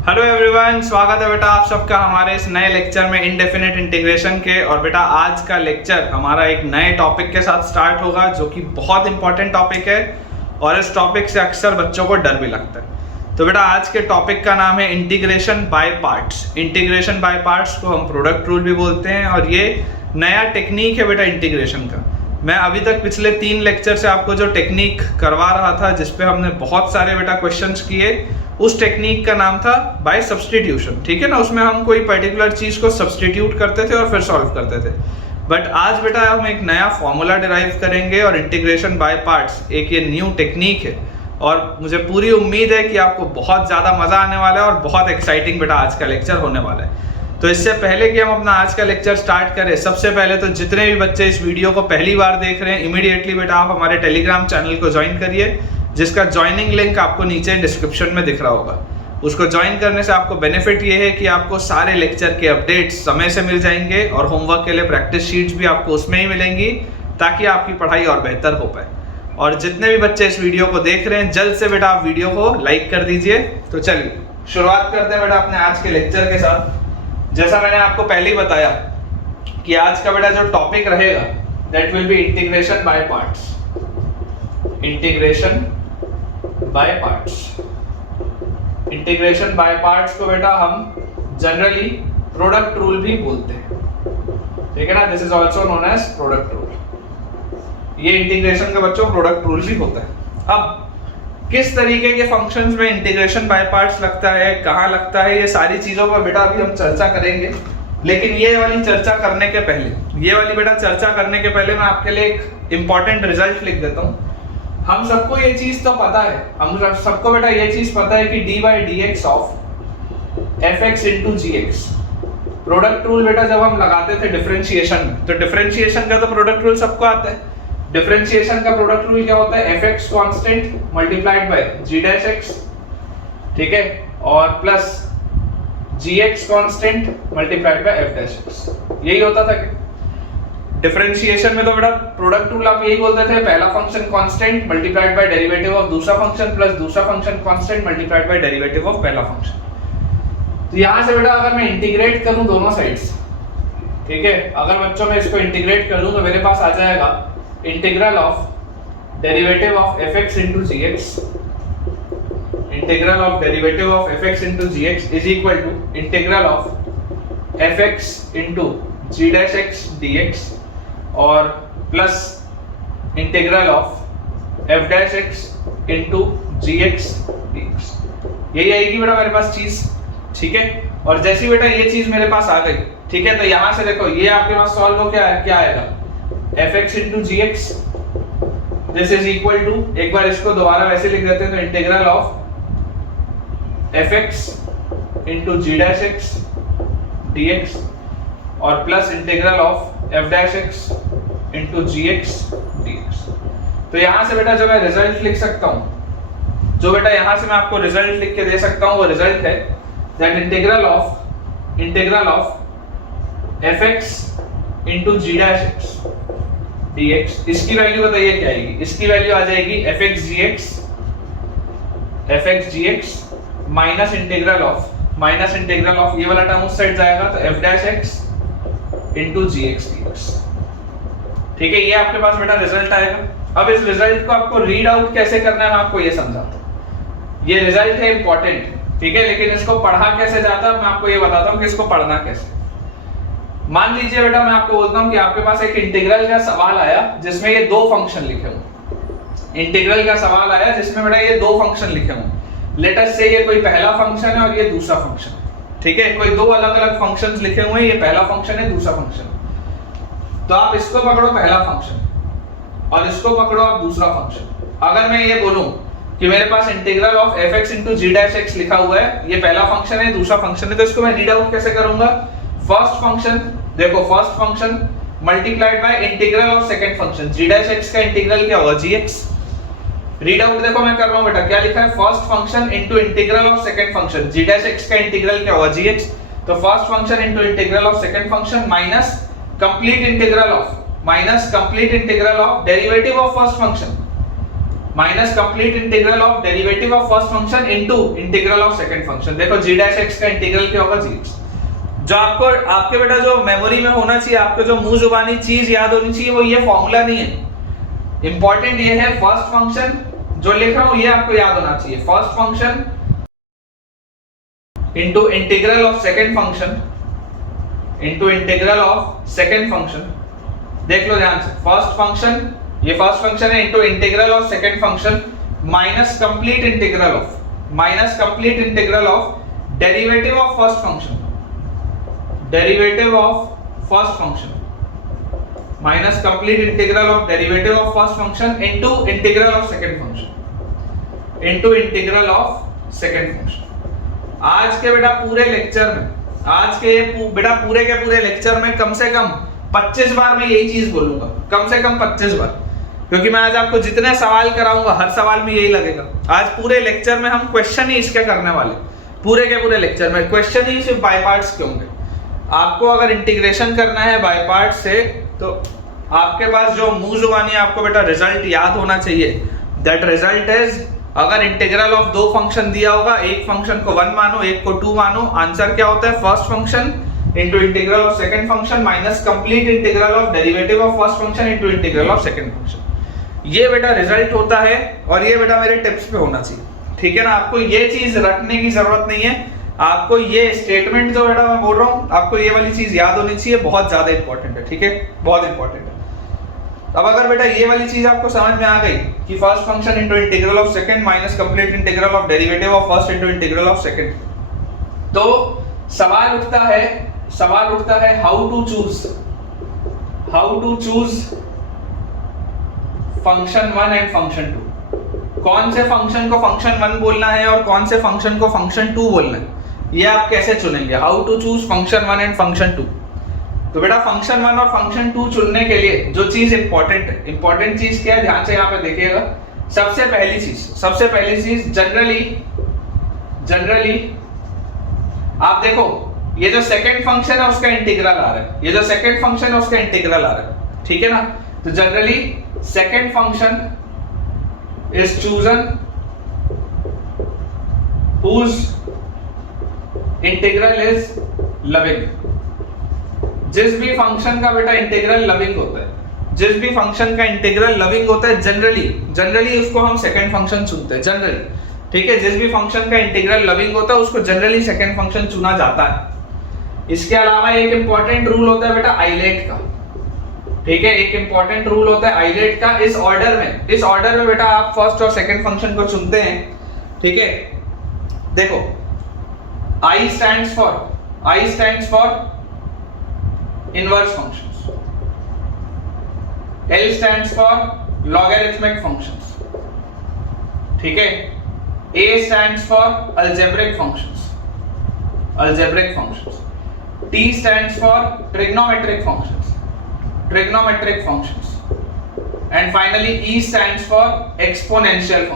Hello everyone, स्वागत है बेटा आप सबका हमारे इस नए लेक्चर में इंडेफिनिट इंटीग्रेशन के। और बेटा आज का लेक्चर हमारा एक नए टॉपिक के साथ स्टार्ट होगा जो कि बहुत इंपॉर्टेंट टॉपिक है और इस टॉपिक से अक्सर बच्चों को डर भी लगता है। तो बेटा आज के टॉपिक का नाम है integration by parts. Integration by parts को हम प्रोडक्ट रूल भी बोलते हैं और ये नया टेक्निक है बेटा इंटीग्रेशन का। मैं अभी तक पिछले 3 लेक्चर से आपको जो टेक्निक करवा रहा था जिसपे हमने बहुत सारे बेटा क्वेश्चंस किए, उस टेक्निक का नाम था बाय सब्सटीट्यूशन। ठीक है ना, उसमें हम कोई पर्टिकुलर चीज को सब्सटीट्यूट करते थे और फिर सॉल्व करते थे। बट आज बेटा हम एक नया फॉर्मूला डिराइव करेंगे और इंटीग्रेशन बाय पार्ट्स एक ये न्यू टेक्निक है और मुझे पूरी उम्मीद है कि आपको बहुत ज़्यादा मज़ा आने वाला है और बहुत एक्साइटिंग बेटा आज का लेक्चर होने वाला है। तो इससे पहले कि हम अपना आज का लेक्चर स्टार्ट करें, सबसे पहले तो जितने भी बच्चे इस वीडियो को पहली बार देख रहे हैं, इमीडिएटली बेटा आप हमारे टेलीग्राम चैनल को ज्वाइन करिए, जिसका ज्वाइनिंग लिंक आपको नीचे डिस्क्रिप्शन में दिख रहा होगा। उसको ज्वाइन करने से आपको बेनिफिट ये है कि आपको सारे लेक्चर के अपडेट्स समय से मिल जाएंगे और होमवर्क के लिए प्रैक्टिस शीट्स भी आपको उसमें ही मिलेंगी ताकि आपकी पढ़ाई और बेहतर हो पाए। और जितने भी बच्चे इस वीडियो को देख रहे हैं, जल्द से बेटा आप वीडियो को लाइक कर दीजिए। तो चलिए शुरुआत करते हैं बेटा अपने आज के लेक्चर के साथ। जैसा मैंने आपको पहले ही बताया कि आज का बेटा जो टॉपिक रहेगा that will B integration by parts. Integration by parts. Integration by parts को बेटा हम जनरली प्रोडक्ट रूल भी बोलते हैं, ठीक है ना। This is also known as product rule. ये इंटीग्रेशन का बच्चों प्रोडक्ट रूल भी होता है। अब किस तरीके के फंक्शंस में इंटीग्रेशन बाय पार्ट्स लगता है, कहाँ लगता है, ये सारी चीजों पर बेटा अभी हम चर्चा करेंगे। लेकिन ये वाली चर्चा करने के पहले मैं आपके लिए एक इंपॉर्टेंट रिजल्ट लिख देता हूँ। हम सबको ये चीज तो पता है, हम सबको बेटा ये चीज पता है कि dy dx of fx into gx product rule बेटा जब हम लगाते थे डिफरेंशिएशन में, तो डिफरेंशिएशन का तो प्रोडक्ट रूल सबको आता है। डिफरेंशिएशन का प्रोडक्ट रूल क्या होता है? fx constant multiplied by g dash x, ठीक है, और plus gx constant multiplied by f dash x। यही होता था डिफरेंशिएशन में। तो बेटा प्रोडक्ट रूल आप यही बोलते थे, पहला function constant multiplied by derivative of दूसरा फंक्शन प्लस दूसरा function constant multiplied by derivative of पहला फंक्शन। तो यहां से बेटा अगर मैं इंटीग्रेट करूं दोनों साइड्स, ठीक है, अगर बच्चों में इसको इंटीग्रेट कर दूं तो मेरे पास आ जाएगा integral of derivative of fx into gx, integral of derivative of fx into gx is equal to integral of fx into g dash x dx और plus integral of f dash x into gx dx। यही आएगी बेटा मेरे पास चीज, ठीक है। और जैसी बेटा ये चीज मेरे पास आ गई, ठीक है, तो यहां से देखो ये आपके पास सॉल्व हो क्या आएगा? fx into gx this is equal to, एक बार इसको दोबारा वैसे लिख देते हैं, तो integral of fx into g dash x dx और plus integral of f dash x into gx dx। तो यहां से बेटा जो मैं रिजल्ट लिख सकता हूं, जो बेटा यहां से मैं आपको रिजल्ट लिख के दे सकता हूं, वो रिजल्ट है that integral of fx into g dash x dx। इसकी वैल्यू बताइए क्या आएगी? इसकी वैल्यू आ जाएगी fx gx minus integral of ये वाला टर्म उस साइड जाएगा तो f dash x into gx dx, ठीक है। ये आपके पास बेटा रिजल्ट आएगा। अब इस रिजल्ट को आपको रीड आउट कैसे करना है मैं आपको ये समझाता हूँ। ये रिजल्ट है इंपॉर्टेंट, ठीक है, लेकिन इसको पढ़ा कैसे जाता है मैं आपको ये बताता हूँ कि इसको पढ़ना कैसे। मान लीजिए बेटा मैं आपको बोलता हूं कि आपके पास एक इंटीग्रल का सवाल आया जिसमें ये दो फंक्शन लिखे हों। इंटीग्रल का सवाल आया जिसमें बेटा ये दो फंक्शन लिखे हों। लेट अस से ये कोई पहला फंक्शन है और ये दूसरा फंक्शन, ठीक है, कोई दो अलग अलग फंक्शंस लिखे हुए हैं, ये पहला फंक्शन है दूसरा फंक्शन। तो आप इसको पकड़ो पहला फंक्शन और इसको पकड़ो आप दूसरा फंक्शन। अगर मैं ये बोलूं कि मेरे पास integral of fx into g dash x लिखा हुआ है, ये पहला फंक्शन है दूसरा फंक्शन है, तो इसको मैं रीड आउट कैसे करूंगा? फर्स्ट फंक्शन देखो, first function multiplied by integral of second function g dash x का इंटीग्रल क्या होगा? gx। रीड आउट देखो मैं कर रहा हूं बेटा, क्या लिखा है? First function into integral of second function g dash x का इंटीग्रल क्या होगा? gx। तो first function into integral of second function minus complete integral of derivative of first function minus complete integral of derivative of first function into integral of second function. देखो g dash x का integral क्या होगा, g। जो आपको आपके बेटा जो memory में होना चाहिए, आपको जो मुंह जुबानी चीज याद होनी चाहिए, वो ये फॉर्मूला नहीं है। इंपॉर्टेंट ये है फर्स्ट फंक्शन जो लिख रहा हूं, ये आपको याद होना चाहिए। First function into integral of second function into integral of second function. देख लो ध्यान से, फर्स्ट फंक्शन, ये फर्स्ट फंक्शन है, into integral of second function minus complete integral of derivative of first function, derivative of first function minus complete integral of derivative of first function into integral of second function, into integral of second function. आज के बेटा पूरे lecture में, आज के बेटा पूरे के पूरे लेक्चर में कम से कम 25 बार मैं यही चीज बोलूंगा, कम से कम 25 बार, क्योंकि मैं आज आपको जितने सवाल कराऊंगा हर सवाल में यही लगेगा। आज पूरे लेक्चर में हम क्वेश्चन ही इसके करने वाले, पूरे के पूरे लेक्चर में क्वेश्चन ही सिर्फ बाय पार्ट्स के होंगे। आपको अगर इंटीग्रेशन करना है बाय पार्ट से, तो आपके पास जो मुंह जुबानी आपको बेटा रिजल्ट याद होना चाहिए। दैट रिजल्ट इज, अगर इंटीग्रल ऑफ दो फंक्शन दिया होगा, एक फंक्शन को 1 मानो, एक को 2 मानो, आंसर क्या होता है, first function into integral of second function minus complete integral of derivative of first function into integral of second function. ये बेटा रिजल्ट होता है, और ये बेटा मेरे टिप्स पे होना चाहिए, ठीक है ना। आपको ये चीज रखने की जरूरत नहीं है, आपको ये स्टेटमेंट जो बेटा मैं बोल रहा हूँ, आपको ये वाली चीज याद होनी चाहिए, बहुत ज्यादा इंपॉर्टेंट है, ठीक है, बहुत इंपॉर्टेंट है। अब अगर बेटा ये वाली चीज आपको समझ में आ गई कि first function into integral of second minus complete integral of derivative of first into integral of second, तो सवाल उठता है how to choose function 1 and function 2। कौन से फंक्शन को फंक्शन 1 बोलना है और कौन से फंक्शन को फंक्शन 2 बोलना है, ये आप कैसे चुनेंगे। How to choose function 1 and function 2। तो बेटा फंक्शन 1 और फंक्शन 2 चुनने के लिए जो चीज इंपॉर्टेंट चीज क्या है, ध्यान से यहाँ पे देखिएगा। सबसे पहली चीज जनरली आप देखो, ये जो सेकंड फंक्शन है उसका इंटीग्रल आ रहा है, ठीक है ना। तो generally second function is chosen whose integral is loving. जिस भी फंक्शन का बेटा इंटीग्रल लविंग होता है, जनरली उसको हम सेकंड फंक्शन चुनते हैं, जनरली, ठीक है। जिस भी फंक्शन का इंटीग्रल लविंग होता है उसको जनरली सेकंड फंक्शन चुना जाता है। इसके अलावा एक इंपॉर्टेंट रूल होता है बेटा आइलेट का, ठीक है, एक इंपॉर्टेंट रूल होता है आइलेट का। इस ऑर्डर में बेटा आप फर्स्ट और सेकंड फंक्शन को चुनते हैं, ठीक है। देखो I stands for inverse functions, L stands for logarithmic functions, ठीक है। A stands for algebraic functions, T stands for trigonometric functions, and finally E stands for exponential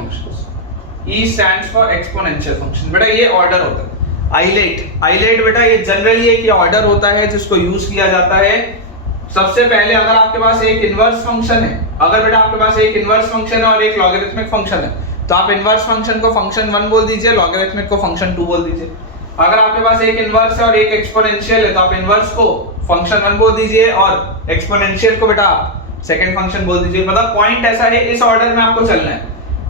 functions, बेटा ये ऑर्डर होता है। आइलेट बेटा ये जनरली एक ऑर्डर होता है जिसको यूज किया जाता है। सबसे पहले अगर आपके पास एक इनवर्स फंक्शन है, और एक लॉगरिथमिक फंक्शन है, तो आप इनवर्स फंक्शन को फंक्शन 1 बोल दीजिए, लॉगरिथमिक को फंक्शन 2 बोल दीजिए। अगर आपके पास एक इनवर्स है और एक एक्सपोनेंशियल है, तो आप इनवर्स को फंक्शन 1 बोल दीजिए और एक्सपोनेंशियल को बेटा आप सेकंड फंक्शन बोल दीजिए। मतलब पॉइंट ऐसा है, इस ऑर्डर में आपको चलना है।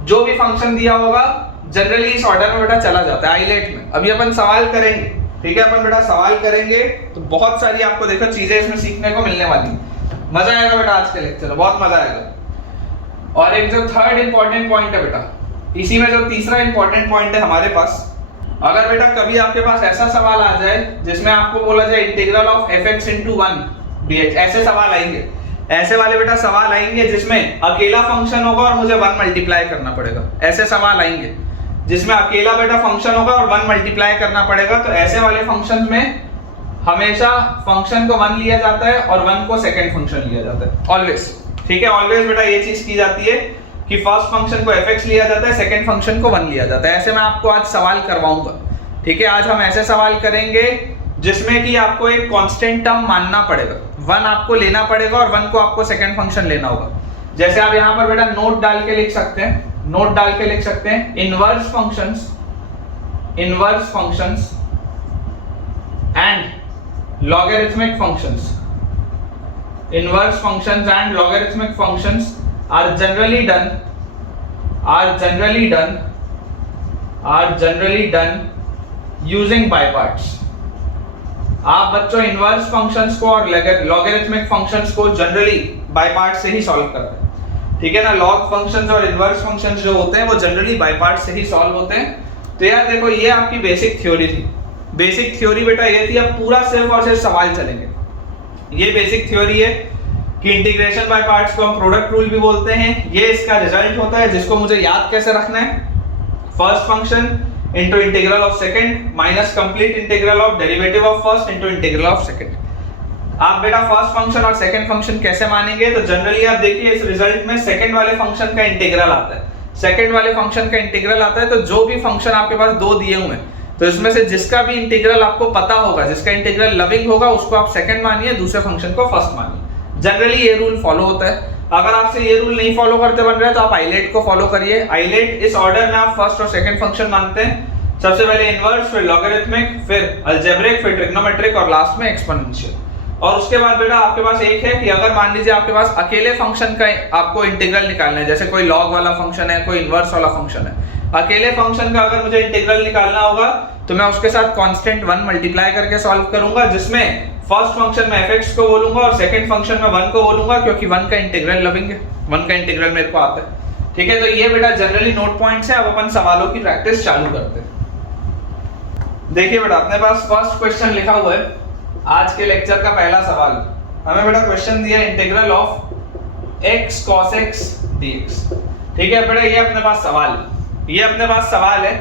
जो भी फंक्शन दिया होगा जनरली इस ऑर्डर में बेटा चला जाता है आइलेट में। अभी अपन सवाल करेंगे, ठीक है, अपन बेटा सवाल करेंगे तो बहुत सारी आपको देखो चीजें इसमें सीखने को मिलने वाली है। मजा आएगा बेटा आज के लेक्चर में, बहुत मजा आएगा। और एक जो थर्ड इंपॉर्टेंट पॉइंट है बेटा, इसी में जो तीसरा इंपॉर्टेंट पॉइंट है हमारे पास, अगर बेटा कभी आपके पास ऐसा सवाल आ जाए जिसमें आपको बोला जाए integral of fx into 1 dx, ऐसे सवाल आएंगे, ऐसे वाले बेटा सवाल आएंगे जिसमें अकेला फंक्शन होगा और मुझे 1 मल्टीप्लाई करना पड़ेगा। ऐसे सवाल आएंगे जिसमें अकेला बेटा फंक्शन होगा और 1 मल्टीप्लाई करना पड़ेगा। तो ऐसे वाले फंक्शन में हमेशा फंक्शन को 1 लिया जाता है और 1 को सेकंड फंक्शन लिया जाता है, ऑलवेज, ठीक है। ऑलवेज बेटा ये चीज की जाती है कि फर्स्ट फंक्शन को fx लिया जाता है, सेकंड फंक्शन को 1 लिया जाता है। ऐसे मैं आपको आज सवाल करवाऊंगा, ठीक है। आज हम ऐसे सवाल करेंगे जिसमें कि आपको एक कांस्टेंट टर्म मानना पड़ेगा, 1 आपको लेना पड़ेगा और 1 को आपको सेकंड फंक्शन लेना होगा। जैसे आप यहाँ पर बेटा नोट डाल के लिख सकते हैं, नोट डाल के लिख सकते हैं inverse functions and logarithmic functions, inverse functions and logarithmic functions are generally done using by parts। आप बच्चों इनवर्स फंक्शंस को और लॉगरिथमिक फंक्शंस को जनरली बाय पार्ट से ही सॉल्व करते हैं, ठीक है ना। लॉग फंक्शंस और इनवर्स फंक्शंस जो होते हैं वो जनरली बाय पार्ट से ही सॉल्व होते हैं। तो यार देखो ये आपकी बेसिक थ्योरी थी। बेसिक थ्योरी बेटा ये थी, अब पूरा सिर्फ और सिर्फ सवाल चलेंगे। ये बेसिक थ्योरी है कि इंटीग्रेशन बाय पार्ट्स को हम प्रोडक्ट रूल भी बोलते हैं। ये इसका रिजल्ट होता है जिसको मुझे याद कैसे रखना है, first function into integral of second minus complete integral of derivative of first into integral of second. आप बेटा फर्स्ट फंक्शन और सेकंड फंक्शन कैसे मानेंगे, तो जनरली आप देखिए इस रिजल्ट में सेकंड वाले फंक्शन का इंटीग्रल आता है। सेकंड वाले फंक्शन का इंटीग्रल आता है तो जो भी फंक्शन आपके पास दो दिए हुए हैं तो इसमें से जिसका भी इंटीग्रल आपको पता होगा, जिसका इंटीग्रल लविंग होगा, उसको आप सेकंड मानिए, दूसरे फंक्शन को फर्स्ट मानिए। जनरली ये रूल फॉलो होता है। अगर आपसे ये रूल नहीं फॉलो करते बन रहे तो आप आइलेट को फॉलो करिए। आइलेट इस ऑर्डर में आप फर्स्ट और सेकंड फंक्शन मानते हैं। सबसे पहले इनवर्स, फिर लॉगरिथमिक, फिर अलजेब्रिक, फिर ट्रिग्नोमेट्रिक और लास्ट में एक्सपोनेंशियल। और उसके बाद बेटा आपके पास एक है कि अगर मान लीजिए आपके पास अकेले फंक्शन का आपको इंटीग्रल निकालना है, जैसे कोई लॉग वाला फंक्शन है, कोई इनवर्स वाला फंक्शन है, अकेले फंक्शन का अगर मुझे इंटीग्रल निकालना होगा तो मैं उसके साथ कांस्टेंट 1 मल्टीप्लाई करके सॉल्व करूंगा, जिसमें फर्स्ट फंक्शन में fx को बोलूंगा और सेकंड फंक्शन में 1 को बोलूंगा, क्योंकि 1 का इंटीग्रल लविंग है, 1 का इंटीग्रल मेरे को आता है। ठीक है, तो ये बेटा जनरली नोट पॉइंट्स है। अब अपन सवालों की प्रैक्टिस चालू करते हैं। देखिए बेटा अपने पास फर्स्ट क्वेश्चन लिखा हुआ है आज के लेक्चर का पहला सवाल। हमें बेटा क्वेश्चन दिया integral of x cos x dx। ठीक है बेटा, ये अपने पास सवाल है।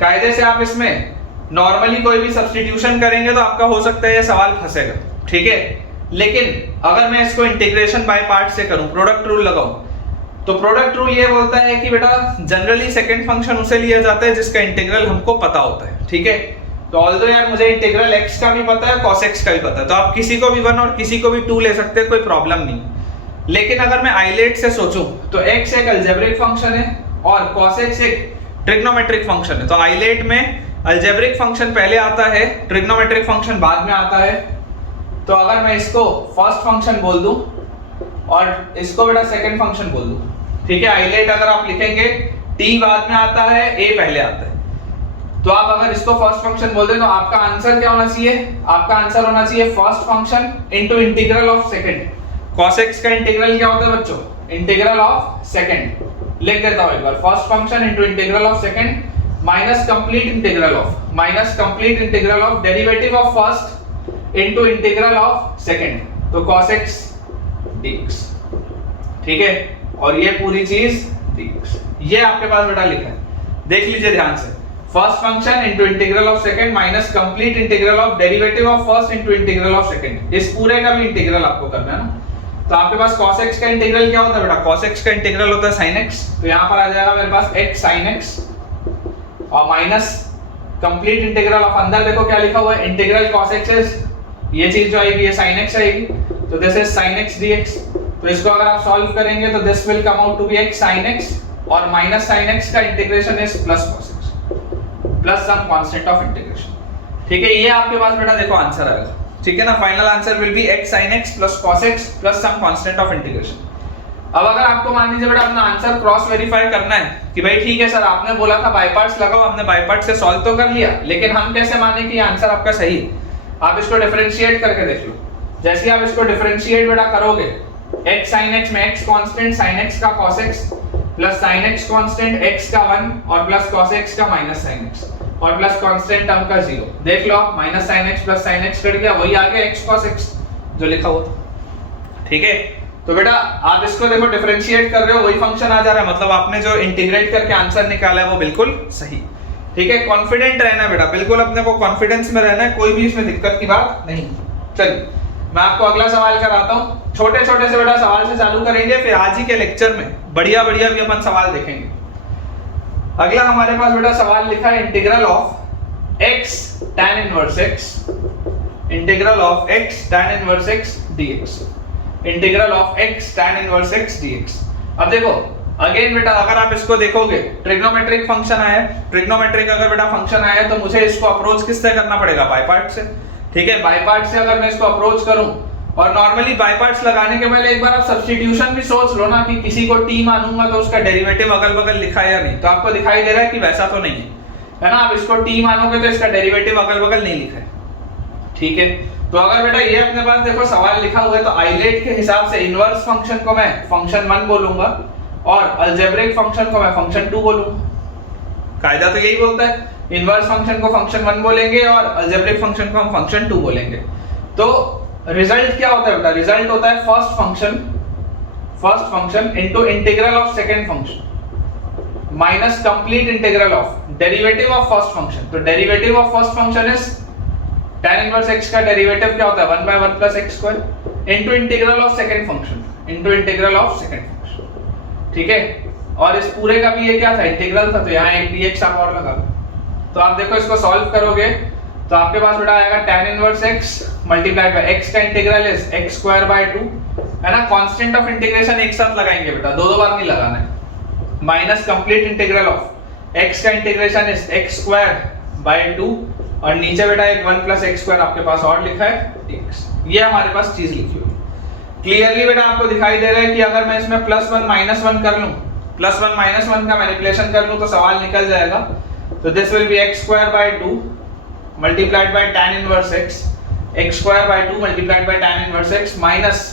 कायदे से आप इसमें नॉर्मली कोई भी सब्स्टिट्यूशन करेंगे तो आपका हो सकता है ये सवाल फंसेगा, ठीक है। लेकिन अगर मैं इसको इंटीग्रेशन बाय पार्ट से करूं, प्रोडक्ट रूल लगाऊं, तो प्रोडक्ट रूल ये बोलता है कि बेटा जनरली सेकंड फंक्शन उसे लिया जाता है जिसका इंटीग्रल हमको पता होता है, ठीक है। तो ऑल्दो यार मुझे इंटीग्रल x का भी पता है, cos x का भी पता है, तो आप किसी को भी 1 और किसी को भी 2 ले सकते हैं, कोई प्रॉब्लम नहीं। लेकिन अगर मैं आइलेट से सोचूं तो x एक अलजेब्रिक फंक्शन है और cos x एक ट्रिग्नोमेट्रिक फंक्शन है। तो आइलेट में अलजेब्रिक फंक्शन पहले आता है, ट्रिग्नोमेट्रिक फंक्शन बाद में आता है। तो अगर मैं इसको फर्स्ट फंक्शन बोल दूं और इसको बेटा सेकंड फंक्शन बोल दूं, ठीक है। आइलेट अगर आप लिखेंगे t बाद में आता है, a पहले आता है। तो आप अगर इसको फर्स्ट फंक्शन बोल दें तो आपका आंसर क्या होना चाहिए? आपका आंसर होना चाहिए first function into integral of second. cos x का इंटीग्रल क्या होता है बच्चों? Integral of second. लिख देता हूं एक बार, first function into integral of second minus complete integral of derivative of first into integral of second, तो cos x dx, ठीक है। और ये पूरी चीज dx, ये आपके पास बेटा लिखा है, देख लीजिए ध्यान से। First function into integral of second minus complete integral of derivative of first into integral of second, इस पूरे का भी इंटीग्रल आपको करना है ना। तो आपके पास cos x का इंटीग्रल क्या होता है बेटा? cos x का इंटीग्रल होता है sin x। तो यहां पर आ जाएगा मेरे पास x sin x और माइनस कंप्लीट इंटीग्रल ऑफ, अंदर देखो क्या लिखा हुआ है, इंटीग्रल cos x है, ये चीज जो आएगी ये sin x आएगी, तो this is sin x dx। तो इसको अगर आप सॉल्व करेंगे तो this will come out to be x sin x और माइनस sin x का integration is plus cos x plus some constant of integration, ठीक है। ये आपके पास बेटा देखो आंसर आएगा, ठीक है ना। Final answer will be x sin x plus cos x plus some constant of integration. अब अगर आपको मान लीजिए बेटा अपना आंसर क्रॉस वेरीफाई करना है कि भाई ठीक है सर आपने बोला था बाय पार्ट्स लगाओ, हमने बाय पार्ट से सॉल्व तो कर लिया, लेकिन हम कैसे माने कि आंसर आपका सही है? आप इसको डिफरेंशिएट करके देख लो। जैसे आप इसको डिफरेंशिएट बेटा करोगे, x sin x में x कांस्टेंट, sin x का cos x plus sin x constant, x का 1 और प्लस cos x का माइनस sin x और प्लस कांस्टेंट टर्म का 0। देख लो आप, minus sin x plus sin x cut गया, वही आ गया x cos x जो लिखा हुआ था, ठीक है। तो बेटा आप इसको देखो डिफरेंशिएट कर रहे हो, वही फंक्शन आ जा रहा है, मतलब आपने जो इंटीग्रेट करके आंसर निकाला है वो बिल्कुल सही, ठीक है। कॉन्फिडेंट रहना है बेटा, बिल्कुल अपने को कॉन्फिडेंस में रहना है, कोई भी इसमें दिक्कत की बात नहीं। चलिए मैं आपको अगला सवाल कराता हूँ। छोटे छोटे से बेटा सवाल से चालू करेंगे, फिर आज ही के लेक्चर में बढ़िया बढ़िया भी अपन सवाल देखेंगे। अगला हमारे पास बेटा सवाल लिखा है integral of x tan inverse x, integral of x tan inverse x dx, integral of x tan inverse x dx। अब देखो अगेन बेटा अगर आप इसको देखोगे, ट्रिग्नोमेट्रिक फंक्शन आया है, ट्रिग्नोमेट्रिक अगर बेटा फंक्शन आया है तो मुझे इसको अप्रोच किससे करना पड़ेगा? बाय पार्ट से। ठीक है, बाय पार्ट से अगर मैं इसको अप्रोच करूं, और नॉर्मली बाय पार्ट्स लगाने के पहले एक बार आप सब्स्टिट्यूशन भी सोच लो ना कि किसी को t मानूंगा तो उसका डेरिवेटिव अगल बगल लिखा है या नहीं, तो आपको दिखाई दे रहा है कि वैसा तो नहीं है ना। आप इसको t मानोगे तो इसका डेरिवेटिव अगल बगल नहीं लिखा है। ठीक है, तो अगर बेटा ये अपने पास देखो सवाल लिखा हुआ है तो आइलेट के हिसाब से इनवर्स फंक्शन को मैं फंक्शन 1 बोलूंगा और अलजेब्रिक फंक्शन को मैं फंक्शन 2 बोलूंगा। कायदा तो यही बोलता है, इनवर्स फंक्शन को फंक्शन 1 बोलेंगे और अलजेब्रिक फंक्शन को हम फंक्शन 2 बोलेंगे। तो रिजल्ट क्या होता है बेटा? रिजल्ट होता है first function into integral of second function minus complete integral of derivative of first function. तो derivative of first function is tan inverse x का डेरिवेटिव क्या होता है? 1 by 1 plus x square into integral of second function, into integral of second function. ठीक है, और इस पूरे का भी ये क्या था? इंटीग्रल था, तो यहाँ एक dx आप और लगा दो। तो आप देखो इसको सॉल्व करोगे तो आपके पास बेटा आएगा tan inverse x multiplied by x का integral is x square by 2, है ना। कांस्टेंट ऑफ इंटीग्रेशन एक साथ लगाएंगे बेटा, दो बार नहीं लगाना है। Minus complete integral of x का integration is x square by 2, और नीचे बेटा एक 1 प्लस x स्क्वायर आपके पास और लिखा है dx। ये हमारे पास चीज लिखी हुई है। क्लियरली बेटा आपको दिखाई दे रहा है कि अगर मैं इसमें +1 -1 कर लूं, +1 -1 का मैनिपुलेशन कर लूं तो सवाल निकल जाएगा। तो this will be x square by 2 multiplied by tan inverse x square by 2 multiplied by tan inverse x minus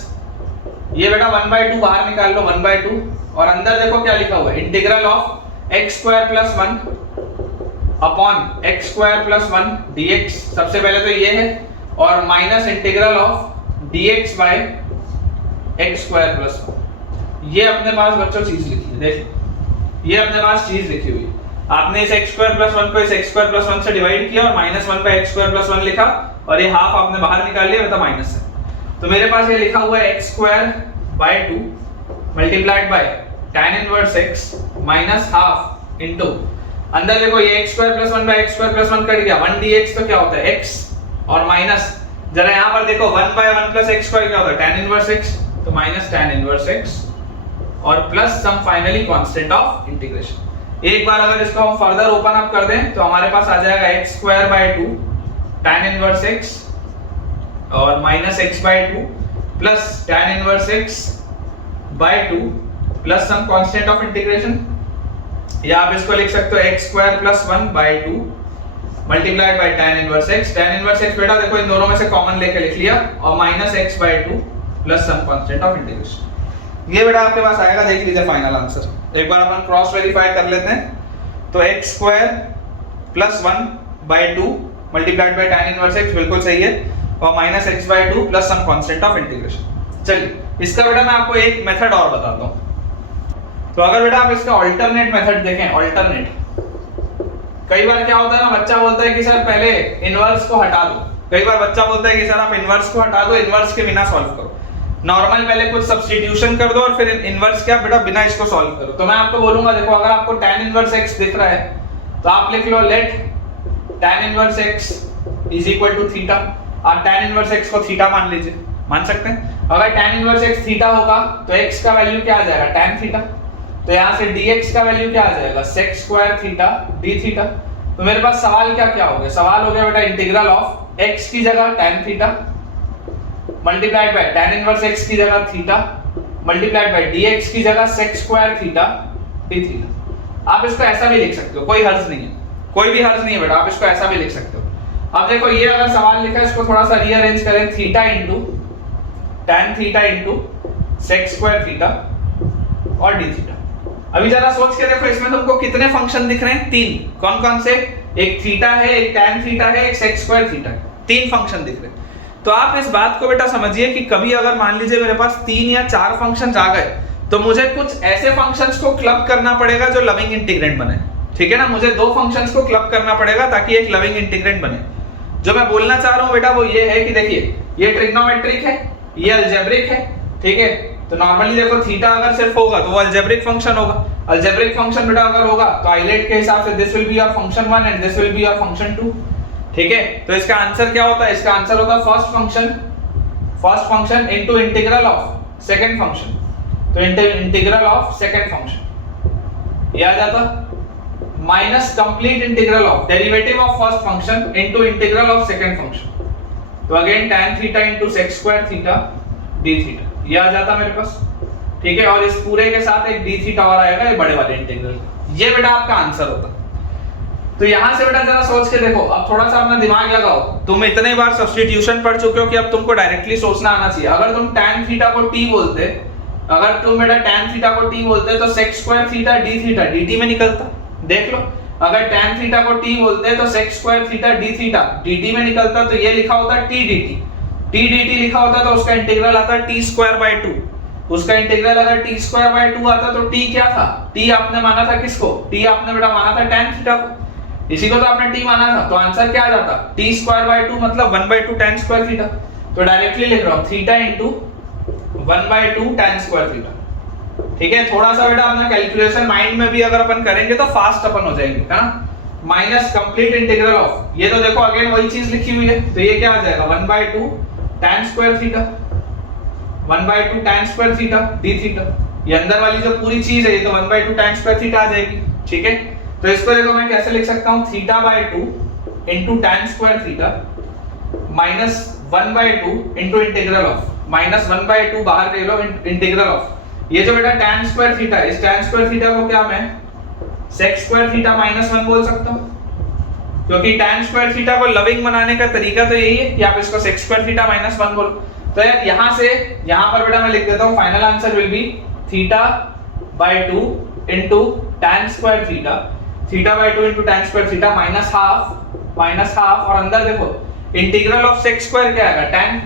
ये बेटा 1/2 बाहर निकाल लो, 1/2, और अंदर देखो क्या लिखा हुआ है? Integral of x square plus 1 upon x square plus 1 dx। सबसे पहले तो ये है, और minus integral of dx by x square plus 1। ये अपने पास बच्चों चीज लिखी है, देखो ये अपने पास चीज लिखी हुई है। आपने इस x स्क्वायर प्लस 1 को इस x स्क्वायर प्लस 1 से डिवाइड किया और -1 बाय x स्क्वायर प्लस 1 लिखा, और ये हाफ आपने बाहर निकाल लिया, मतलब माइनस है। तो मेरे पास ये लिखा हुआ है x square by 2 multiplied by tan inverse x minus half into अंदर देखो ये x square plus 1 by x square plus 1 cut गया, 1 dx तो क्या होता है? x, और माइनस जरा यहां पर देखो 1 बाय 1 प्लस x स्क्वायर क्या होता है? tan इनवर्स x, तो माइनस tan इनवर्स x और plus some finally constant of integration. एक बार अगर इसको हम फर्दर ओपन अप कर दें तो हमारे पास आ जाएगा x square by 2 tan inverse x और minus x by 2 plus tan inverse x by 2 plus some constant of integration, या आप इसको लिख सकते हो x square plus 1 by 2 multiplied by tan inverse x। tan inverse x बेटा देखो इन दोनों में से कॉमन लेके लिख लिया, और minus x by 2 plus some constant of integration. ये बेटा आपके पास आएगा, देख लीजिए फाइनल आंसर। एक बार अपन क्रॉस वेरीफाई कर लेते हैं। तो x square plus 1 by 2 multiplied by tan inverse x बिल्कुल सही है, और minus x by 2 plus some constant of integration. चलिए इसका बेटा मैं आपको एक मेथड और बताता हूं। तो अगर बेटा आप इसका ऑल्टरनेट मेथड देखें, ऑल्टरनेट, कई बार क्या होता है ना, बच्चा बोलता है कि सर पहले इनवर्स को हटा दो। कई बार बच्चा बोलता है कि सर आप इनवर्स को हटा दो, इनवर्स के बिना सॉल्व करो। नॉर्मल पहले कुछ सब्स्टिट्यूशन कर दो और फिर इनवर्स क्या बेटा बिना इसको सॉल्व करो। तो मैं आपको बोलूंगा देखो, अगर आपको tan इनवर्स x दिख रहा है तो आप लिख लो let tan inverse x is equal to theta. आप tan इनवर्स x को थीटा मान लीजिए, मान सकते हैं। अगर tan इनवर्स x थीटा होगा तो x का वैल्यू क्या आ जाएगा? tan theta. तो यहां से dx का वैल्यू क्या आ जाएगा? sec square theta d theta. तो मेरे पास सवाल क्या क्या हो गया? सवाल हो गया बेटा इंटीग्रल ऑफ x की जगह tan theta multiplied by tan inverse x की जगह थीटा मल्टीप्लाइड बाय dx की जगह sec square theta d theta. आप इसको ऐसा भी लिख सकते हो, कोई हर्ज नहीं है, कोई भी हर्ज नहीं है बेटा, आप इसको ऐसा भी लिख सकते हो। अब देखो ये अगर सवाल लिखा है, इसको थोड़ा सा रीअरेंज करें, theta into tan theta into sec square theta और d थीटा। अभी जरा सोच के देखो, इसमें तुमको कितने फंक्शन दिख रहे हैं? 3। कौन कौन से? एक थीटा है, एक tan थीटा है, एक sec स्क्वायर थीटा है। 3 फंक्शन दिख रहे हैं। तो आप इस बात को बेटा समझिए कि कभी अगर मान लीजिए मेरे पास 3 या 4 फंक्शंस आ गए तो मुझे कुछ ऐसे फंक्शंस को क्लब करना पड़ेगा जो लविंग इंटीग्रेंट बने। ठीक है ना, मुझे 2 फंक्शंस को क्लब करना पड़ेगा ताकि एक लविंग इंटीग्रेंट बने। जो मैं बोलना चाह रहा हूं बेटा वो ये है कि देखिए ये ट्रिग्नोमेट्रिक है, ये अलजेब्रिक है। ठीक है, तो नॉर्मली देखो थीटा अगर सिर्फ होगा तो वो अलजेब्रिक फंक्शन होगा। अलजेब्रिक फंक्शन बेटा अगर होगा तो आइलेट के हिसाब से this will be your function 1 and this will be your function 2। ठीक है, तो इसका आंसर क्या होता है? इसका आंसर होगा first function into integral of second function. तो इंटीग्रल ऑफ सेकंड फंक्शन ये आ जाता minus complete integral of derivative of first function into integral of second function. तो again tan theta into sec square theta d theta, ये आ जाता मेरे पास। ठीक है, और इस पूरे के साथ एक d थीटा और आएगा, ये बड़े वाले इंटीग्रल। ये बेटा आपका आंसर होता। तो यहां से बेटा जरा सोच के देखो, अब थोड़ा सा अपना दिमाग लगाओ। तुम इतने बार सब्स्टिट्यूशन पढ़ चुके हो कि अब तुमको डायरेक्टली सोचना आना चाहिए। अगर तुम tan थीटा को t बोलते, अगर तुम बेटा tan थीटा को t बोलते तो sec square theta d theta dt में निकलता। देख लो, अगर tan थीटा को t बोलते तो sec square theta d theta dt में निकलता। तो ये लिखा होता t dt लिखा होता तो उसका इंटीग्रल आता t स्क्वायर बाय 2। उसका इंटीग्रल अगर t स्क्वायर बाय 2 आता तो t क्या था? t आपने माना था किसको? t आपने बेटा माना था tan थीटा को, इसी को तो आपने t माना था। तो आंसर क्या आ जाता? t स्क्वायर बाय 2 मतलब 1/2 tan स्क्वायर थीटा। तो डायरेक्टली लिख रहा हूं theta into 1/2 tan square theta. ठीक है, थोड़ा सा बेटा अपना कैलकुलेशन माइंड में भी अगर अपन करेंगे तो फास्ट अपन हो जाएंगे, है ना। माइनस कंप्लीट इंटीग्रल ऑफ, ये तो देखो अगेन वही चीज लिखी हुई है, तो ये क्या आ जाएगा 1/2 tan square theta, 1/2 tan square theta d theta. ये अंदर वाली जो पूरी चीज है ये तो 1/2 tan स्क्वायर थीटा आ जाएगी। ठीक है, तो इसको देखो मैं कैसे लिख सकता हूं, theta by 2 into tan square theta minus 1/2 into integral of, minus 1/2 बाहर ले लो, इंटीग्रल ऑफ ये जो बेटा tan स्क्वायर थीटा, इस tan स्क्वायर थीटा को क्या मैं sec स्क्वायर थीटा -1 बोल सकता हूं, क्योंकि tan स्क्वायर थीटा को लविंग बनाने का तरीका तो यही है कि आप इसको sec स्क्वायर थीटा -1 बोलो। तो यार यहां से यहां पर बेटा मैं लिख देता हूं, final answer will be theta by 2 into tan square theta, theta by 2 into tan square theta minus half, और अंदर देखो इंटीग्रल ऑफ sec स्क्वायर क्या आएगा tan,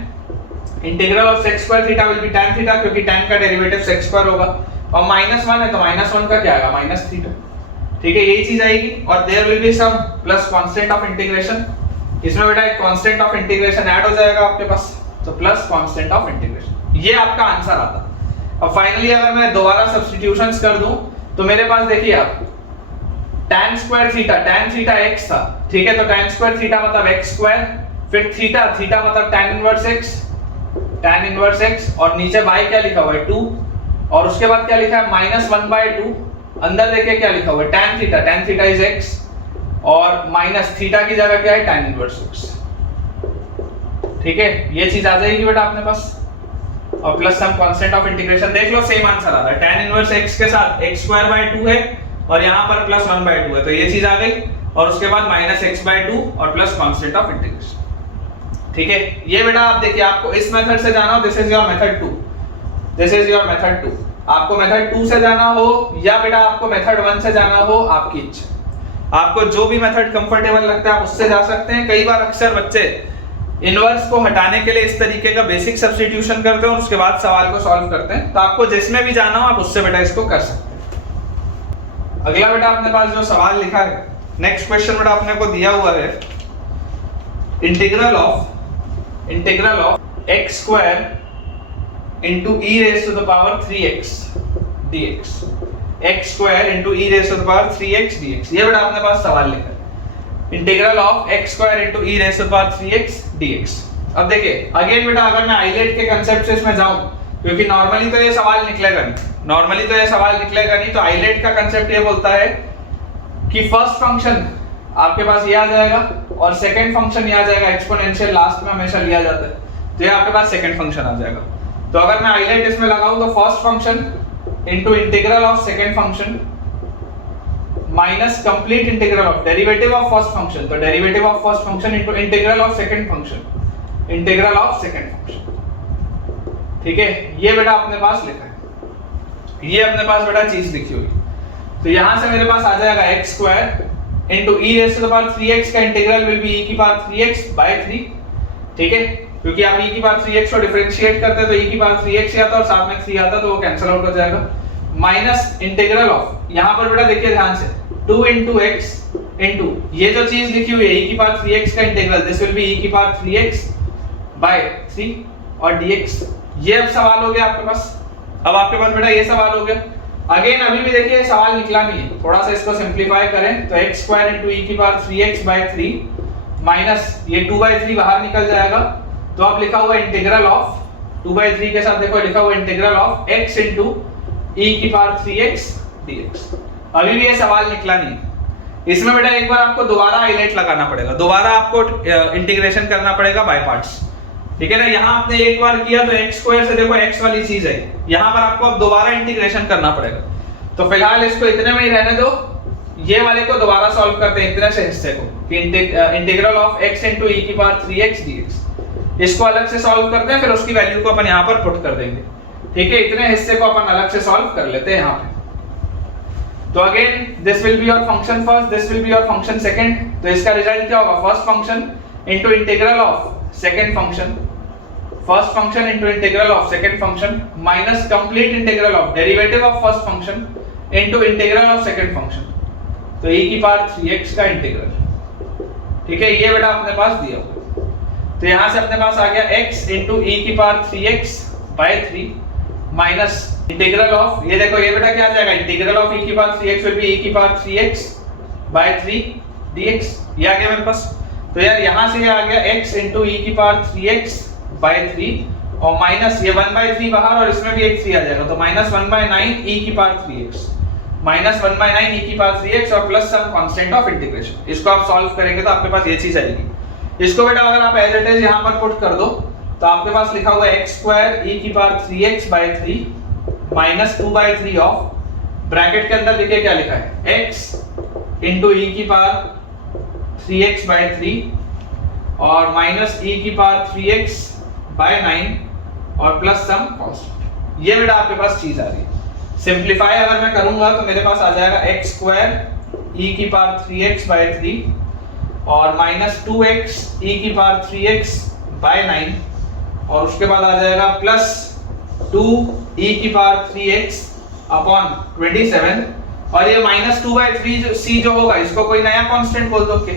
integral of sec square theta will be tan theta, क्योंकि tan का derivative sec square होगा, और -1 है तो -1 का क्या आएगा माइनस थीटा। ठीक है, यही चीज आएगी, और there will be some plus constant of integration, इसमें बेटा एक कांस्टेंट ऑफ इंटीग्रेशन ऐड हो जाएगा आपके पास, तो प्लस कांस्टेंट ऑफ इंटीग्रेशन, ये आपका आंसर आता। अब फाइनली अगर मैं दोबारा सब्स्टिट्यूशंस कर दूं तो मेरे पास देखिए आप tan square theta, tan theta x था। ठीक है, तो tan स्क्वायर थीटा मतलब x स्क्वायर, फिर थीटा मतलब tan इनवर्स x, और नीचे y क्या लिखा हुआ है 2, और उसके बाद क्या लिखा है -1/2, अंदर देखिए क्या लिखा हुआ है tan थीटा इज x, और माइनस थीटा की जगह क्या है tan इनवर्स x। ठीक है, ये चीज आ जाएगी बेटा अपने पास, और plus some constant of integration, देख लो सेम आंसर आ रहा है, tan इनवर्स x के साथ x स्क्वायर बाय 2 है और यहां पर प्लस 1/2 है, तो ये चीज आ गई, और उसके बाद -x/2 और प्लस कांस्टेंट ऑफ इंटीग्रेशन। ठीक है, ये बेटा आप देखिए, आपको इस मेथड से जाना हो, this is your method 2, this is your method 2। आपको मेथड 2 से जाना हो या बेटा आपको मेथड 1 से जाना हो, आपकी इच्छा, आपको जो भी मेथड कंफर्टेबल लगता है आप उससे जा सकते हैं। कई बार अक्सर बच्चे इनवर्स को हटाने के लिए इस तरीके का बेसिक सब्स्टिट्यूशन करते हैं और उसके बाद सवाल को सॉल्व करते हैं, तो आपको जिसमें भी जाना हो आप उससे बेटा इसको कर सकते हैं। अगला बेटा अपने पास जो सवाल लिखा है, नेक्स्ट क्वेश्चन बेटा अपने को दिया हुआ है, integral of x square into e raised to the power 3x dx, x square into e raised to the power 3x dx, ये बेटा अपने पास सवाल लिखा है, integral of x square into e raised to the power 3x dx। अब देखिए again बेटा अगर मैं आइलेट के कांसेप्ट से इसमें जाऊं, क्योंकि नॉर्मली तो ये सवाल निकलेगा नहीं, तो आइलेट का कांसेप्ट ये बोलता है कि फर्स्ट फंक्शन आपके पास ये आ जाएगा और सेकंड फंक्शन ये आ जाएगा, एक्सपोनेंशियल लास्ट में हमेशा लिया जाता है, तो ये आपके पास सेकंड फंक्शन आ जाएगा। तो अगर मैं हाईलाइट इसमें लगाऊं तो first function into integral of second function minus complete integral of derivative of first function, तो derivative of first function into integral of second function, integral of second function. ठीक है, ये बेटा अपने पास लिखा है, ये अपने पास बेटा चीज लिखी हुई, तो यहां से मेरे पास आ जाएगा x square into e raise to the power 3x का इंटीग्रल विल बी e की पावर 3x बाय 3। ठीक है, क्योंकि आप e की पावर 3x को डिफरेंशिएट करते हैं तो e की पावर 3x ही आता है और साथ में 3 आता है, तो वो कैंसिल आउट हो जाएगा, माइनस इंटीग्रल ऑफ, यहां पर बेटा देखिए ध्यान से 2 into x into ये जो चीज लिखी हुई है e की पावर 3x का integral, this will be e की पावर 3x बाय 3 और dx। ये अब सवाल हो गया आपके पास, अब आपके पास बेटा ये सवाल हो गया। अगेन अभी भी देखिए सवाल निकला नहीं है, थोड़ा सा इसको सिंपलीफाई करें तो x स्क्वायर into e की पावर 3x बाय 3 माइनस ये 2/3 बाहर निकल जाएगा, तो अब लिखा हुआ इंटीग्रल ऑफ 2/3 के साथ देखो लिखा हुआ integral of x into e की पावर 3x dx। अभी भी ये सवाल निकला नहीं। इसमें बेटा एक बार आपको दोबारा हाईलाइट लगाना पड़ेगा, दोबारा आपको इंटीग्रेशन करना पड़ेगा बाय पार्ट्स, ठीक है ना। यहाँ आपने एक बार किया तो x स्क्वायर से देखो x वाली चीज है, यहाँ पर आपको अब दोबारा इंटीग्रेशन करना पड़ेगा। तो फिलहाल इसको इतने में ही रहने दो, ये वाले को दोबारा सॉल्व करते हैं इतने से हिस्से को, कि integral of x into e की पावर 3x dx, इसको अलग से सॉल्व करते हैं, फिर उसकी वैल्यू को अपन यहाँ पर पुट कर देंगे, ठीक है। इतने हिस्से को अपन अलग से सॉल्व कर लेते हैं यहाँ पे। तो again this will be your function first, this will be your function second, तो इसका रिजल्ट क्या होगा, first function into integral of second function, first function into integral of second function minus complete integral of derivative of first function into integral of second function, तो e की power 3x का integral, ठीक है। ये बेटा अपने पास दिया हुआ, तो यहां से अपने पास आ गया x इनटू e की power 3x by 3 minus integral of, ये देखो ये बेटा क्या आ जाएगा, इंटीग्रल ऑफ e की power 3x will be e की पावर 3x बाय 3 dx, ये आ गया मेरे पास। तो यार यहां से ये आ गया x इनटू e की पावर 3x बाय 3 और माइनस ये 1/3 बाहर और इसमें भी एक 3 आ जाएगा, तो माइनस 1/9 e की पावर 3x, माइनस 1/9 e की पावर 3x और plus some constant of integration. इसको आप सॉल्व करेंगे तो आपके पास ये चीज आएगी। इसको बेटा अगर आप एज इट इज यहां पर पुट कर दो तो आपके पास लिखा हुआ है x स्क्वायर e की power 3x by 3 minus 2/3 of, bracket के अंदर देखिए क्या लिखा है, x इनटू e की पावर 3x बाय 3 और माइनस e की पावर 3x बाय 9 और प्लस सम कांस्टेंट। ये बेटा आपके पास चीज आ रही है। सिंपलीफाई अगर मैं करूंगा तो मेरे पास आ जाएगा x स्क्वायर e की पावर 3x बाय 3 और माइनस 2x e की पावर 3x बाय 9 और उसके बाद आ जाएगा प्लस 2 e की पावर 3x अपॉन 27 और ये माइनस 2/3 c जो होगा इसको कोई नया कांस्टेंट बोल दो, के